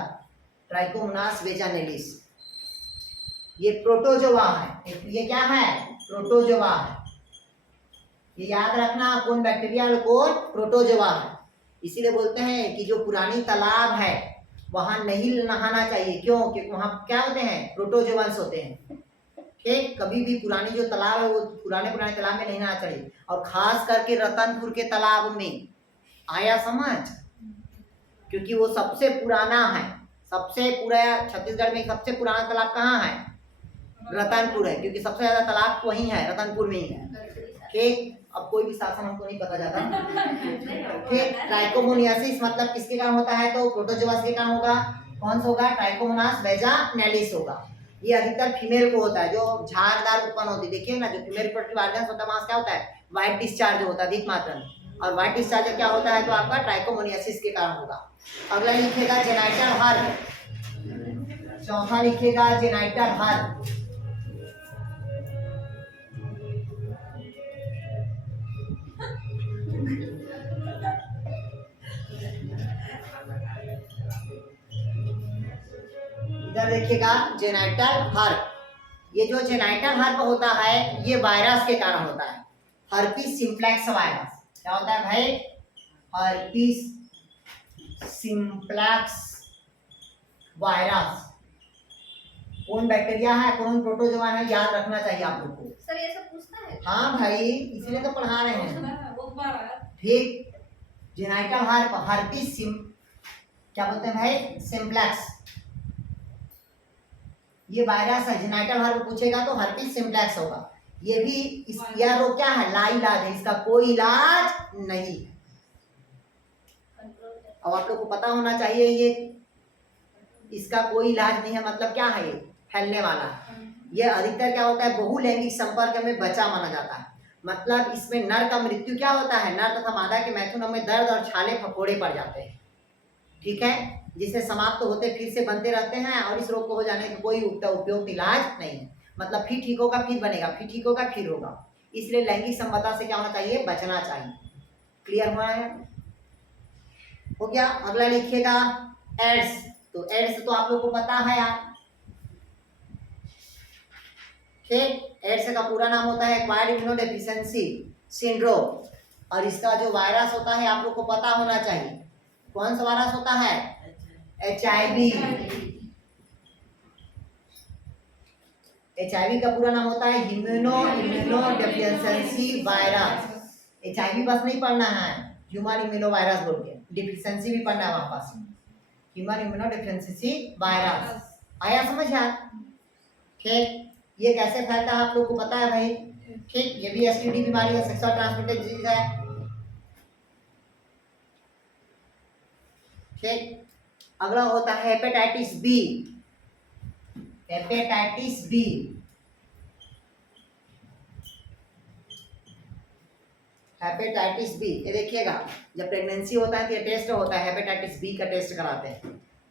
ट्राइकोमोनास वेजानेलिस ये प्रोटोजोआ है। ये क्या है? प्रोटोजोआ है। ये याद रखना, कौन बैक्टीरिया और कौन प्रोटोजोआ है। इसीलिए बोलते हैं कि जो पुरानी तालाब है वहां नहीं नहाना चाहिए। क्यों? क्योंकि वहां क्या होते हैं? प्रोटोजोआंस होते हैं। ठीक, कभी भी पुरानी जो तालाब है वो पुराने तालाब में नहीं नहाना चाहिए। और खास करके रतनपुर के तालाब में, आया समझ? क्योंकि वो सबसे पुराना है। सबसे पूरा छत्तीसगढ़ में सबसे पुराना तालाब कहाँ है? रतनपुर है, क्योंकि सबसे ज्यादा तालाब वहीं है, रतनपुर में ही है। ठीक, अब कोई भी शासन हमको नहीं पता जाता। ठीक, ट्राइकोमोनियासिस मतलब किसके कारण होता है? तो प्रोटोजोआस के कारण होगा। कौन सा होगा? ट्राइकोमोनास वेजानेलिस होगा। ये अधिकतर फीमेल को होता है, जो झागदार उत्पन्न होती है। देखिए ना, जो फीमेल रिप्रोडक्टिव ऑर्गन्स होता है वहां क्या होता है? व्हाइट डिस्चार्ज होता है अधिक मात्रा में। और व्हाइट डिस्चार्ज क्या होता है? तो आपका ट्राइकोमोनियासिस के कारण होगा। अगला लिखेगा जेनाइटल हर्ब, चौथा लिखेगा जेनाइटल हर्ब। इधर देखिएगा जेनाइटल हर्प। ये जो जेनाइटल हर्प होता है ये वायरस के कारण होता है। Herpes simplex virus. क्या होता है भाई? Herpes simplex virus. कौन बैक्टीरिया है, कौन प्रोटोजोआ है, याद रखना चाहिए आप लोग को। सर ये सब पूछता है? हाँ भाई, इसलिए तो पढ़ा रहे हैं। ठीक, जेनाइटल हर्प, हर्पिस क्या बोलते हैं भाई? सिम्प्लेक्स। ये वायरस है। जेनाइटल हर्प पूछेगा तो हर्पिस सिम्प्लेक्स होगा। ये भी यह रोग क्या है? लाइलाज है, इसका कोई इलाज नहीं है। अब आप लोग को पता होना चाहिए ये इसका कोई इलाज नहीं है मतलब क्या है? ये फैलने वाला है। ये अधिकतर क्या होता है? बहुलैंगिक संपर्क में बचा माना जाता है। मतलब इसमें नर का मृत्यु क्या होता है? नर तथा मादा के मैथुन में दर्द और छाले फफोड़े पड़ जाते हैं। ठीक है, जिसे समाप्त होते फिर से बनते रहते हैं। और इस रोग को हो जाने का कोई उपयुक्त इलाज नहीं है। मतलब फिर ठीक होगा फिर बनेगा, फिर ठीक होगा फिर होगा। इसलिए लैंगिक संबंधता से क्या होना चाहिए? बचना चाहिए। क्लियर हुआ है? हो गया। अगला लिखिएगा एड्स। तो एड्स तो आप लोगों को पता है यार। ठीक, एड्स का पूरा नाम होता है एक्वायर्ड इम्यूनोडेफिशिएंसी सिंड्रोम। और इसका जो वायरस होता है आप लोग को पता होना चाहिए। कौन सा वायरस होता है? HIV। HIV का पूरा नाम होता है इम्यूनोडेफिशिएंसी वायरस। HIV बस नहीं पढ़ना है, ह्यूमन इम्यूनो वायरस बोल के डिफिशिएंसी भी पढ़ना है वापस। ह्यूमन इम्यूनोडेफिशिएंसी वायरस आया समझ यार? ठीक, ये कैसे फैलता है आप लोग को पता है भाई? ठीक, ये भी STD बीमारी है, सेक्सुअल ट्रांसमिटेड डिजीज है। ठीक, अगला होता है hepatitis B. Hepatitis B, hepatitis B ये देखिएगा जब प्रेगनेंसी होता है तो ये टेस्ट होता है, हेपेटाइटिस बी का टेस्ट कराते हैं।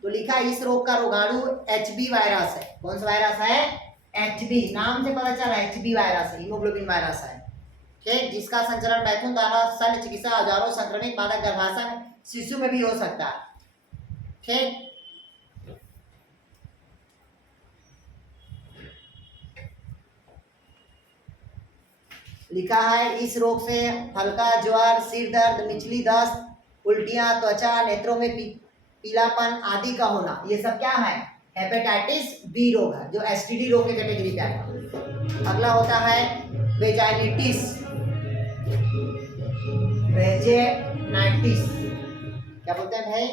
तो लिखा है इस रोग का रोगाणु HB वायरस है। कौन सा वायरस है? HB, नाम से पता चला HB वायरस है, हीमोग्लोबिन वायरस है। ठीक, जिसका संचरण मैथुन द्वारा शल्य चिकित्सा औजारों संक्रमित मादक गर्भाशय शिशु में भी हो सकता है। ठीक, लिखा है इस रोग से हल्का ज्वर, सिर दर्द, निचली दस्त, उल्टियां, त्वचा, नेत्रों में पीलापन आदि का होना, ये सब क्या है? हेपेटाइटिस बी रोग है, जो STD रोग के कैटेगरी पे आएगा। अगला होता है वेजाइनिटिस। वेजेनाइटिस क्या बोलते हैं भाई?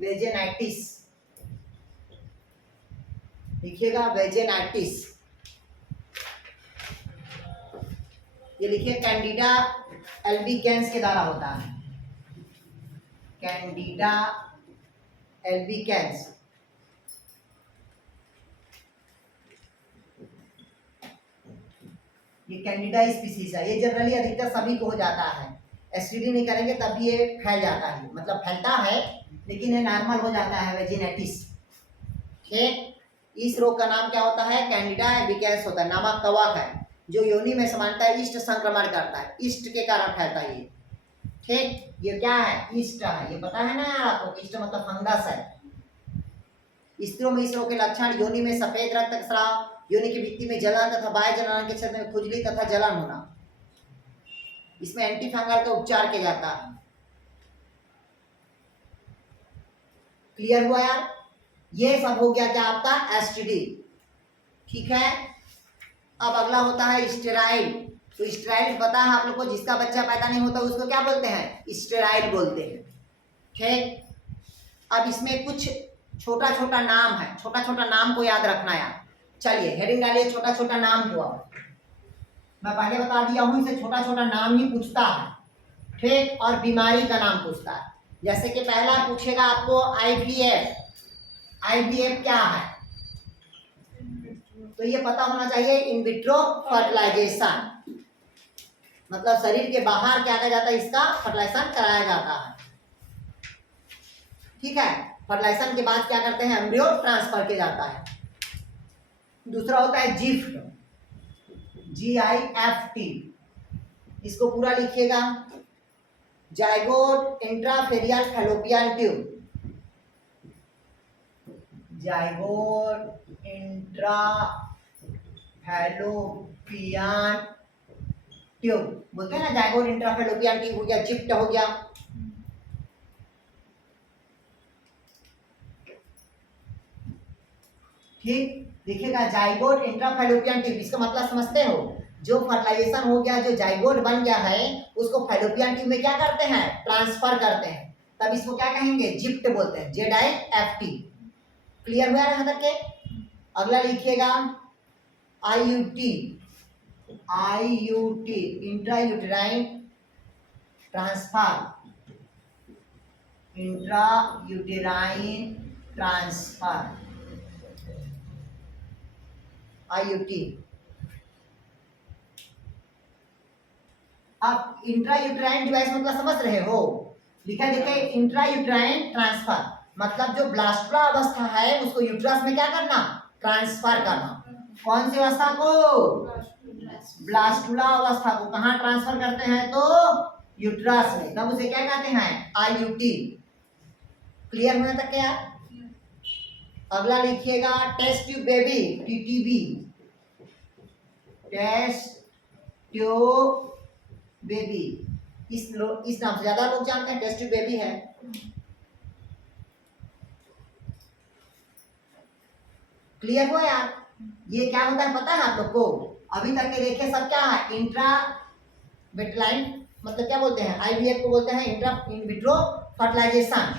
वेजेनाइटिस। लिखिएगा वेजेनाइटिस, ये लिखिए कैंडिडा एल्बिकेंस के द्वारा होता है, कैंडिडा एल्बिकेंस। ये कैंडिडा स्पीसीज है, ये जनरली अधिकतर सभी को हो जाता है, एसटीडी नहीं करेंगे तब भी ये फैल जाता है, मतलब फैलता है लेकिन ये नॉर्मल हो जाता है वेजिनेटिस। ठीक, इस रोग का नाम क्या होता है? कैंडिडा एल्बिकेंस होता है, नामक कवक है जो योनि में सामान्यतः ईस्ट संक्रमण करता है, ईस्ट के कारण फैलता है ये। ठीक, ये क्या है? ईस्ट है, ये पता है ना आपको, ईस्ट मतलब फंगस है। स्त्रियों में इस रोग के लक्षण योनि में सफेद रक्तस्राव, योनि की भित्ति में जलन तथा बाह्य जनन के क्षेत्र में खुजली तथा जलन होना। इसमें एंटी फंगल का उपचार किया जाता है। क्लियर हुआ यार? ये सब हो गया क्या आपका एसटीडी। ठीक है, अब अगला होता है स्टेराइल। तो स्टेराइल पता है आप लोग को, जिसका बच्चा पैदा नहीं होता उसको क्या बोलते हैं? स्टेराइल बोलते हैं। ठीक, अब इसमें कुछ छोटा छोटा नाम है, छोटा छोटा नाम को याद रखना यार। चलिए हेडिंग डालिए छोटा छोटा नाम हुआ, मैं पहले बता दिया हूं, इसे छोटा छोटा नाम ही पूछता है। ठीक, और बीमारी का नाम पूछता है। जैसे कि पहला पूछेगा आपको आईवीएफ। आईवीएफ क्या है? तो ये पता होना चाहिए, इन विट्रो फर्टिलाइजेशन, मतलब शरीर के बाहर क्या कहा जाता है? इसका फर्टिलाइजेशन कराया जाता है। ठीक है, फर्टिलाइजेशन के बाद क्या करते हैं? एम्ब्रियो ट्रांसफर किया जाता है। दूसरा होता है जिफ्ट, GIFT, इसको पूरा लिखिएगा, zygote intrafallopian fallopian tube, zygote intrafallopian tube बोलते हैं ना, जाइगोट इंट्राफैलोपियन ट्यूब हो गया, जिफ्ट हो गया। ठीक, देखिएगा जाइगोट इंट्राफैलोपियन ट्यूब, इसका मतलब समझते हो? जो फर्टिलाइजेशन हो गया, जो जाइगोट बन गया है, उसको फैलोपियन ट्यूब में क्या करते हैं? ट्रांसफर करते हैं, तब इसको क्या कहेंगे? जिफ्ट बोलते हैं, ZIFT। क्लियर हुआ यहाँ तक के? अगला लिखिएगा IUT, intrauterine transfer, intrauterine transfer, IUT। अब इंट्रायूटेराइन डिवाइस मतलब समझ रहे हो? लिखा देखिए, इंट्रायूटेराइन ट्रांसफर मतलब जो ब्लास्टुला अवस्था है उसको यूट्रस में क्या करना? ट्रांसफर करना। कौन सी अवस्था को? ब्लास्टुला अवस्था को। कहाँ ट्रांसफर करते हैं? तो यूट्रस में, तब उसे क्या कहते हैं? IUT। क्लियर होने तक क्या? अगला लिखिएगा test tube baby, TTB, test tube baby. इस नाम से ज्यादा लोग जानते हैं, टेस्ट ट्यूब बेबी है। क्लियर हुआ यार? ये क्या होता है पता है आप लोग को? अभी तक के देखे सब क्या है? इंट्रा वेटलाइन मतलब क्या बोलते हैं? IVF को बोलते हैं intra in vitro fertilization,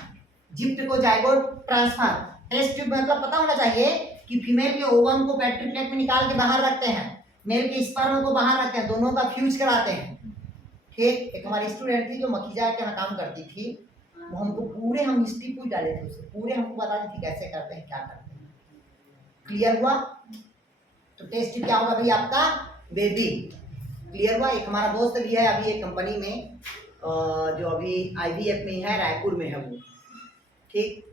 GIFT को जाइगोट ट्रांसफर। टेस्ट ट्यूब मतलब पता होना चाहिए कि फीमेल के ओवम को पेट्री प्लेट में निकाल के बाहर रखते हैं, मेल के स्पर्म को बाहर रखते हैं, दोनों का फ्यूज कराते हैं। ठीक, एक हमारी स्टूडेंट थी जो मखीजा के यहाँ काम करती थी, वो हमको पूरे हम हिस्ट्री पूछ डाले थे उसे, पूरे हमको बताती थी कैसे करते हैं, क्या करते हैं। क्लियर हुआ? तो टेस्ट क्या होगा भाई आपका? बेबी। क्लियर हुआ? एक हमारा दोस्त भी है अभी एक कंपनी में, जो अभी IVF में है, रायपुर में है वो। ठीक,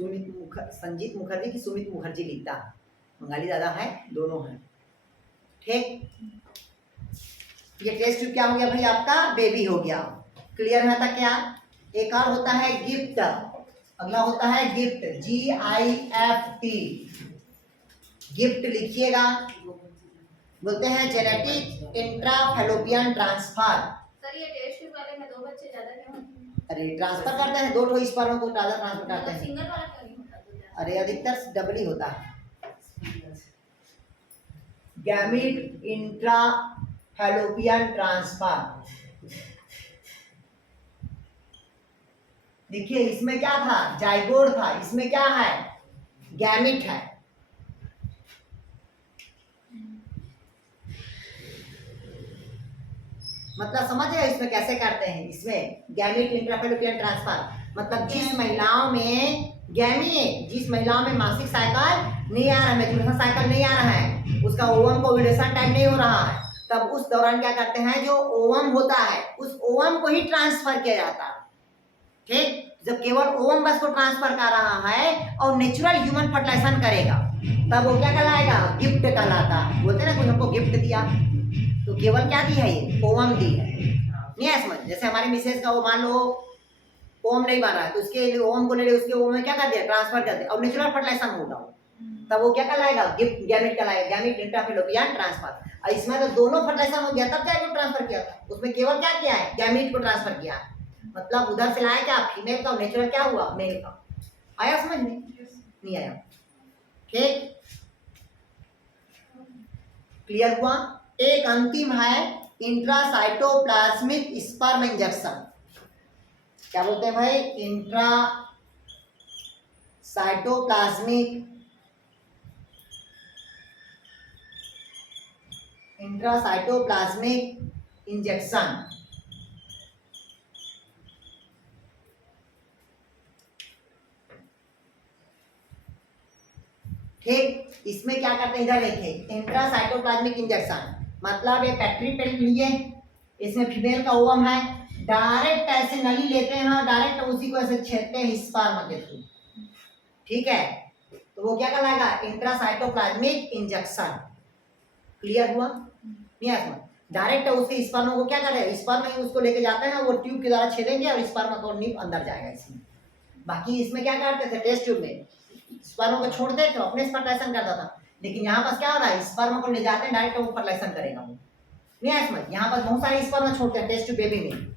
संजीत मुखर्जी की सुमित मुखर्जी लिखता है, बंगाली दादा है, दोनों हैं। ठीक, ये टेस्ट क्या हो गया भाई आपका? बेबी हो गया। क्लियर है तक क्या? एक और होता है गिफ्ट, अगला होता है गिफ्ट, GIFT। गिफ्ट लिखिएगा, बोलते हैं जेनेटिक इंट्राफैलोपियन ट्रांसफर। सर ये टेस्ट ट्यूब वाले में 2 बच्चे ज्यादा क्यों होते हैं? अरे ट्रांसफर करते हैं, 2 ठो स्पर्म को ज्यादा ट्रांसफर करते हैं। सिंगल वाला क्यों नहीं होता? अरे अधिकतर डबल ही होता है। Gamete intrafallopian transfer. देखिए इसमें क्या था? जाइगोट था, इसमें क्या है? गैमीट है। मतलब समझ रहे हो इसमें कैसे करते हैं? इसमें गैमीट इंट्राफेलोपियन ट्रांसफर मतलब जिस महिलाओं में जिस महिलाओं में मासिक साइकिल नहीं आ रहा है, मेंस्ट्रुएशन साइकिल नहीं आ रहा है, उसका ओवम को ओव्यूलेशन टाइम नहीं हो रहा है, तब उस दौरान क्या करते हैं, जो ओवम होता है उस ओवम को ही ट्रांसफर किया जाता है। ठीक, जब केवल ओवम बस को ट्रांसफर कर रहा है और नेचुरल ह्यूमन फर्टिलाइजेशन करेगा तब वो क्या कहलाएगा? गिफ्ट कहलाता है। बोलते हैं ना, कुछ हमको गिफ्ट दिया, तो केवल क्या दी है? ये ओवम दी है। नहीं है समझ? जैसे हमारे मिसेज का वो मान लो ओवम नहीं बन रहा है तो उसके ओवम को ले ले, उसके ओवम में क्या कर दिया? ट्रांसफर कर दिया और नेचुरल फर्टिलाइजेशन होगा, तब वो क्या कहलाएगा? गिफ्ट गैमेट कहलाएगा, गैमेट इंट्राफेलोपियन ट्रांसफर। और इसमें तो दोनों फर्टिलाइजेशन हो गया तब क्या ट्रांसफर किया था? उसमें केवल क्या किया है? गैमेट को ट्रांसफर किया है, मतलब उधर से लाया क्या? फीमेल का, नेचुरल क्या हुआ? मेल का। आया समझ में? नहीं आया? ठीक, क्लियर हुआ? एक अंतिम है इंट्रासाइटोप्लाज्मिक स्पर्म इंजेक्शन। क्या बोलते हैं भाई? Intracytoplasmic injection. ठीक, इसमें क्या करते हैं? इधर देखिए, इंट्रासाइटोप्लाज्मिक इंजेक्शन मतलब ये पैट्री पे लिए, इसमें फीमेल का ओवम है, डायरेक्ट ऐसे नली लेते हैं और डायरेक्ट उसी को ऐसे छेदते हैं स्पर्म के थ्रू। ठीक है, तो वो क्या कहलाएगा? Intracytoplasmic injection. क्लियर हुआ? नहीं आसमान? डायरेक्ट उसके स्पर्म को क्या करें? स्पर्म ही उसको लेके जाते हैं, वो ट्यूब के द्वारा छेदेंगे और स्पर्म को नींव अंदर जाएगा इसमें। बाकी इसमें क्या करते थे? टेस्ट ट्यूब में स्पर्म को छोड़ते थे, अपने फर्टिलाइजेशन करता था, लेकिन यहाँ पर क्या हो रहा है? स्पर्म को ले जाते हैं डायरेक्ट, वो फर्टिलाइजेशन करेगा वो। नहीं है समझ? यहाँ पर बहुत सारे स्पर्म छोड़ते हैं टेस्ट ट्यूब बेबी में।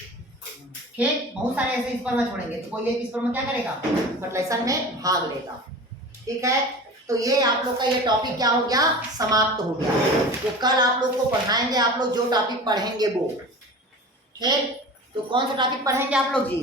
ठीक, बहुत सारे ऐसे स्पर्म छोड़ेंगे तो कोई एक स्पर्म क्या करेगा? फर्टिलाइजेशन में भाग लेगा। ठीक है, तो ये आप लोग का ये टॉपिक क्या हो गया? समाप्त हो गया। तो कल आप लोग को पढ़ाएंगे, आप लोग जो टॉपिक पढ़ेंगे वो। ठीक, तो कौन सा टॉपिक पढ़ेंगे आप लोग जी?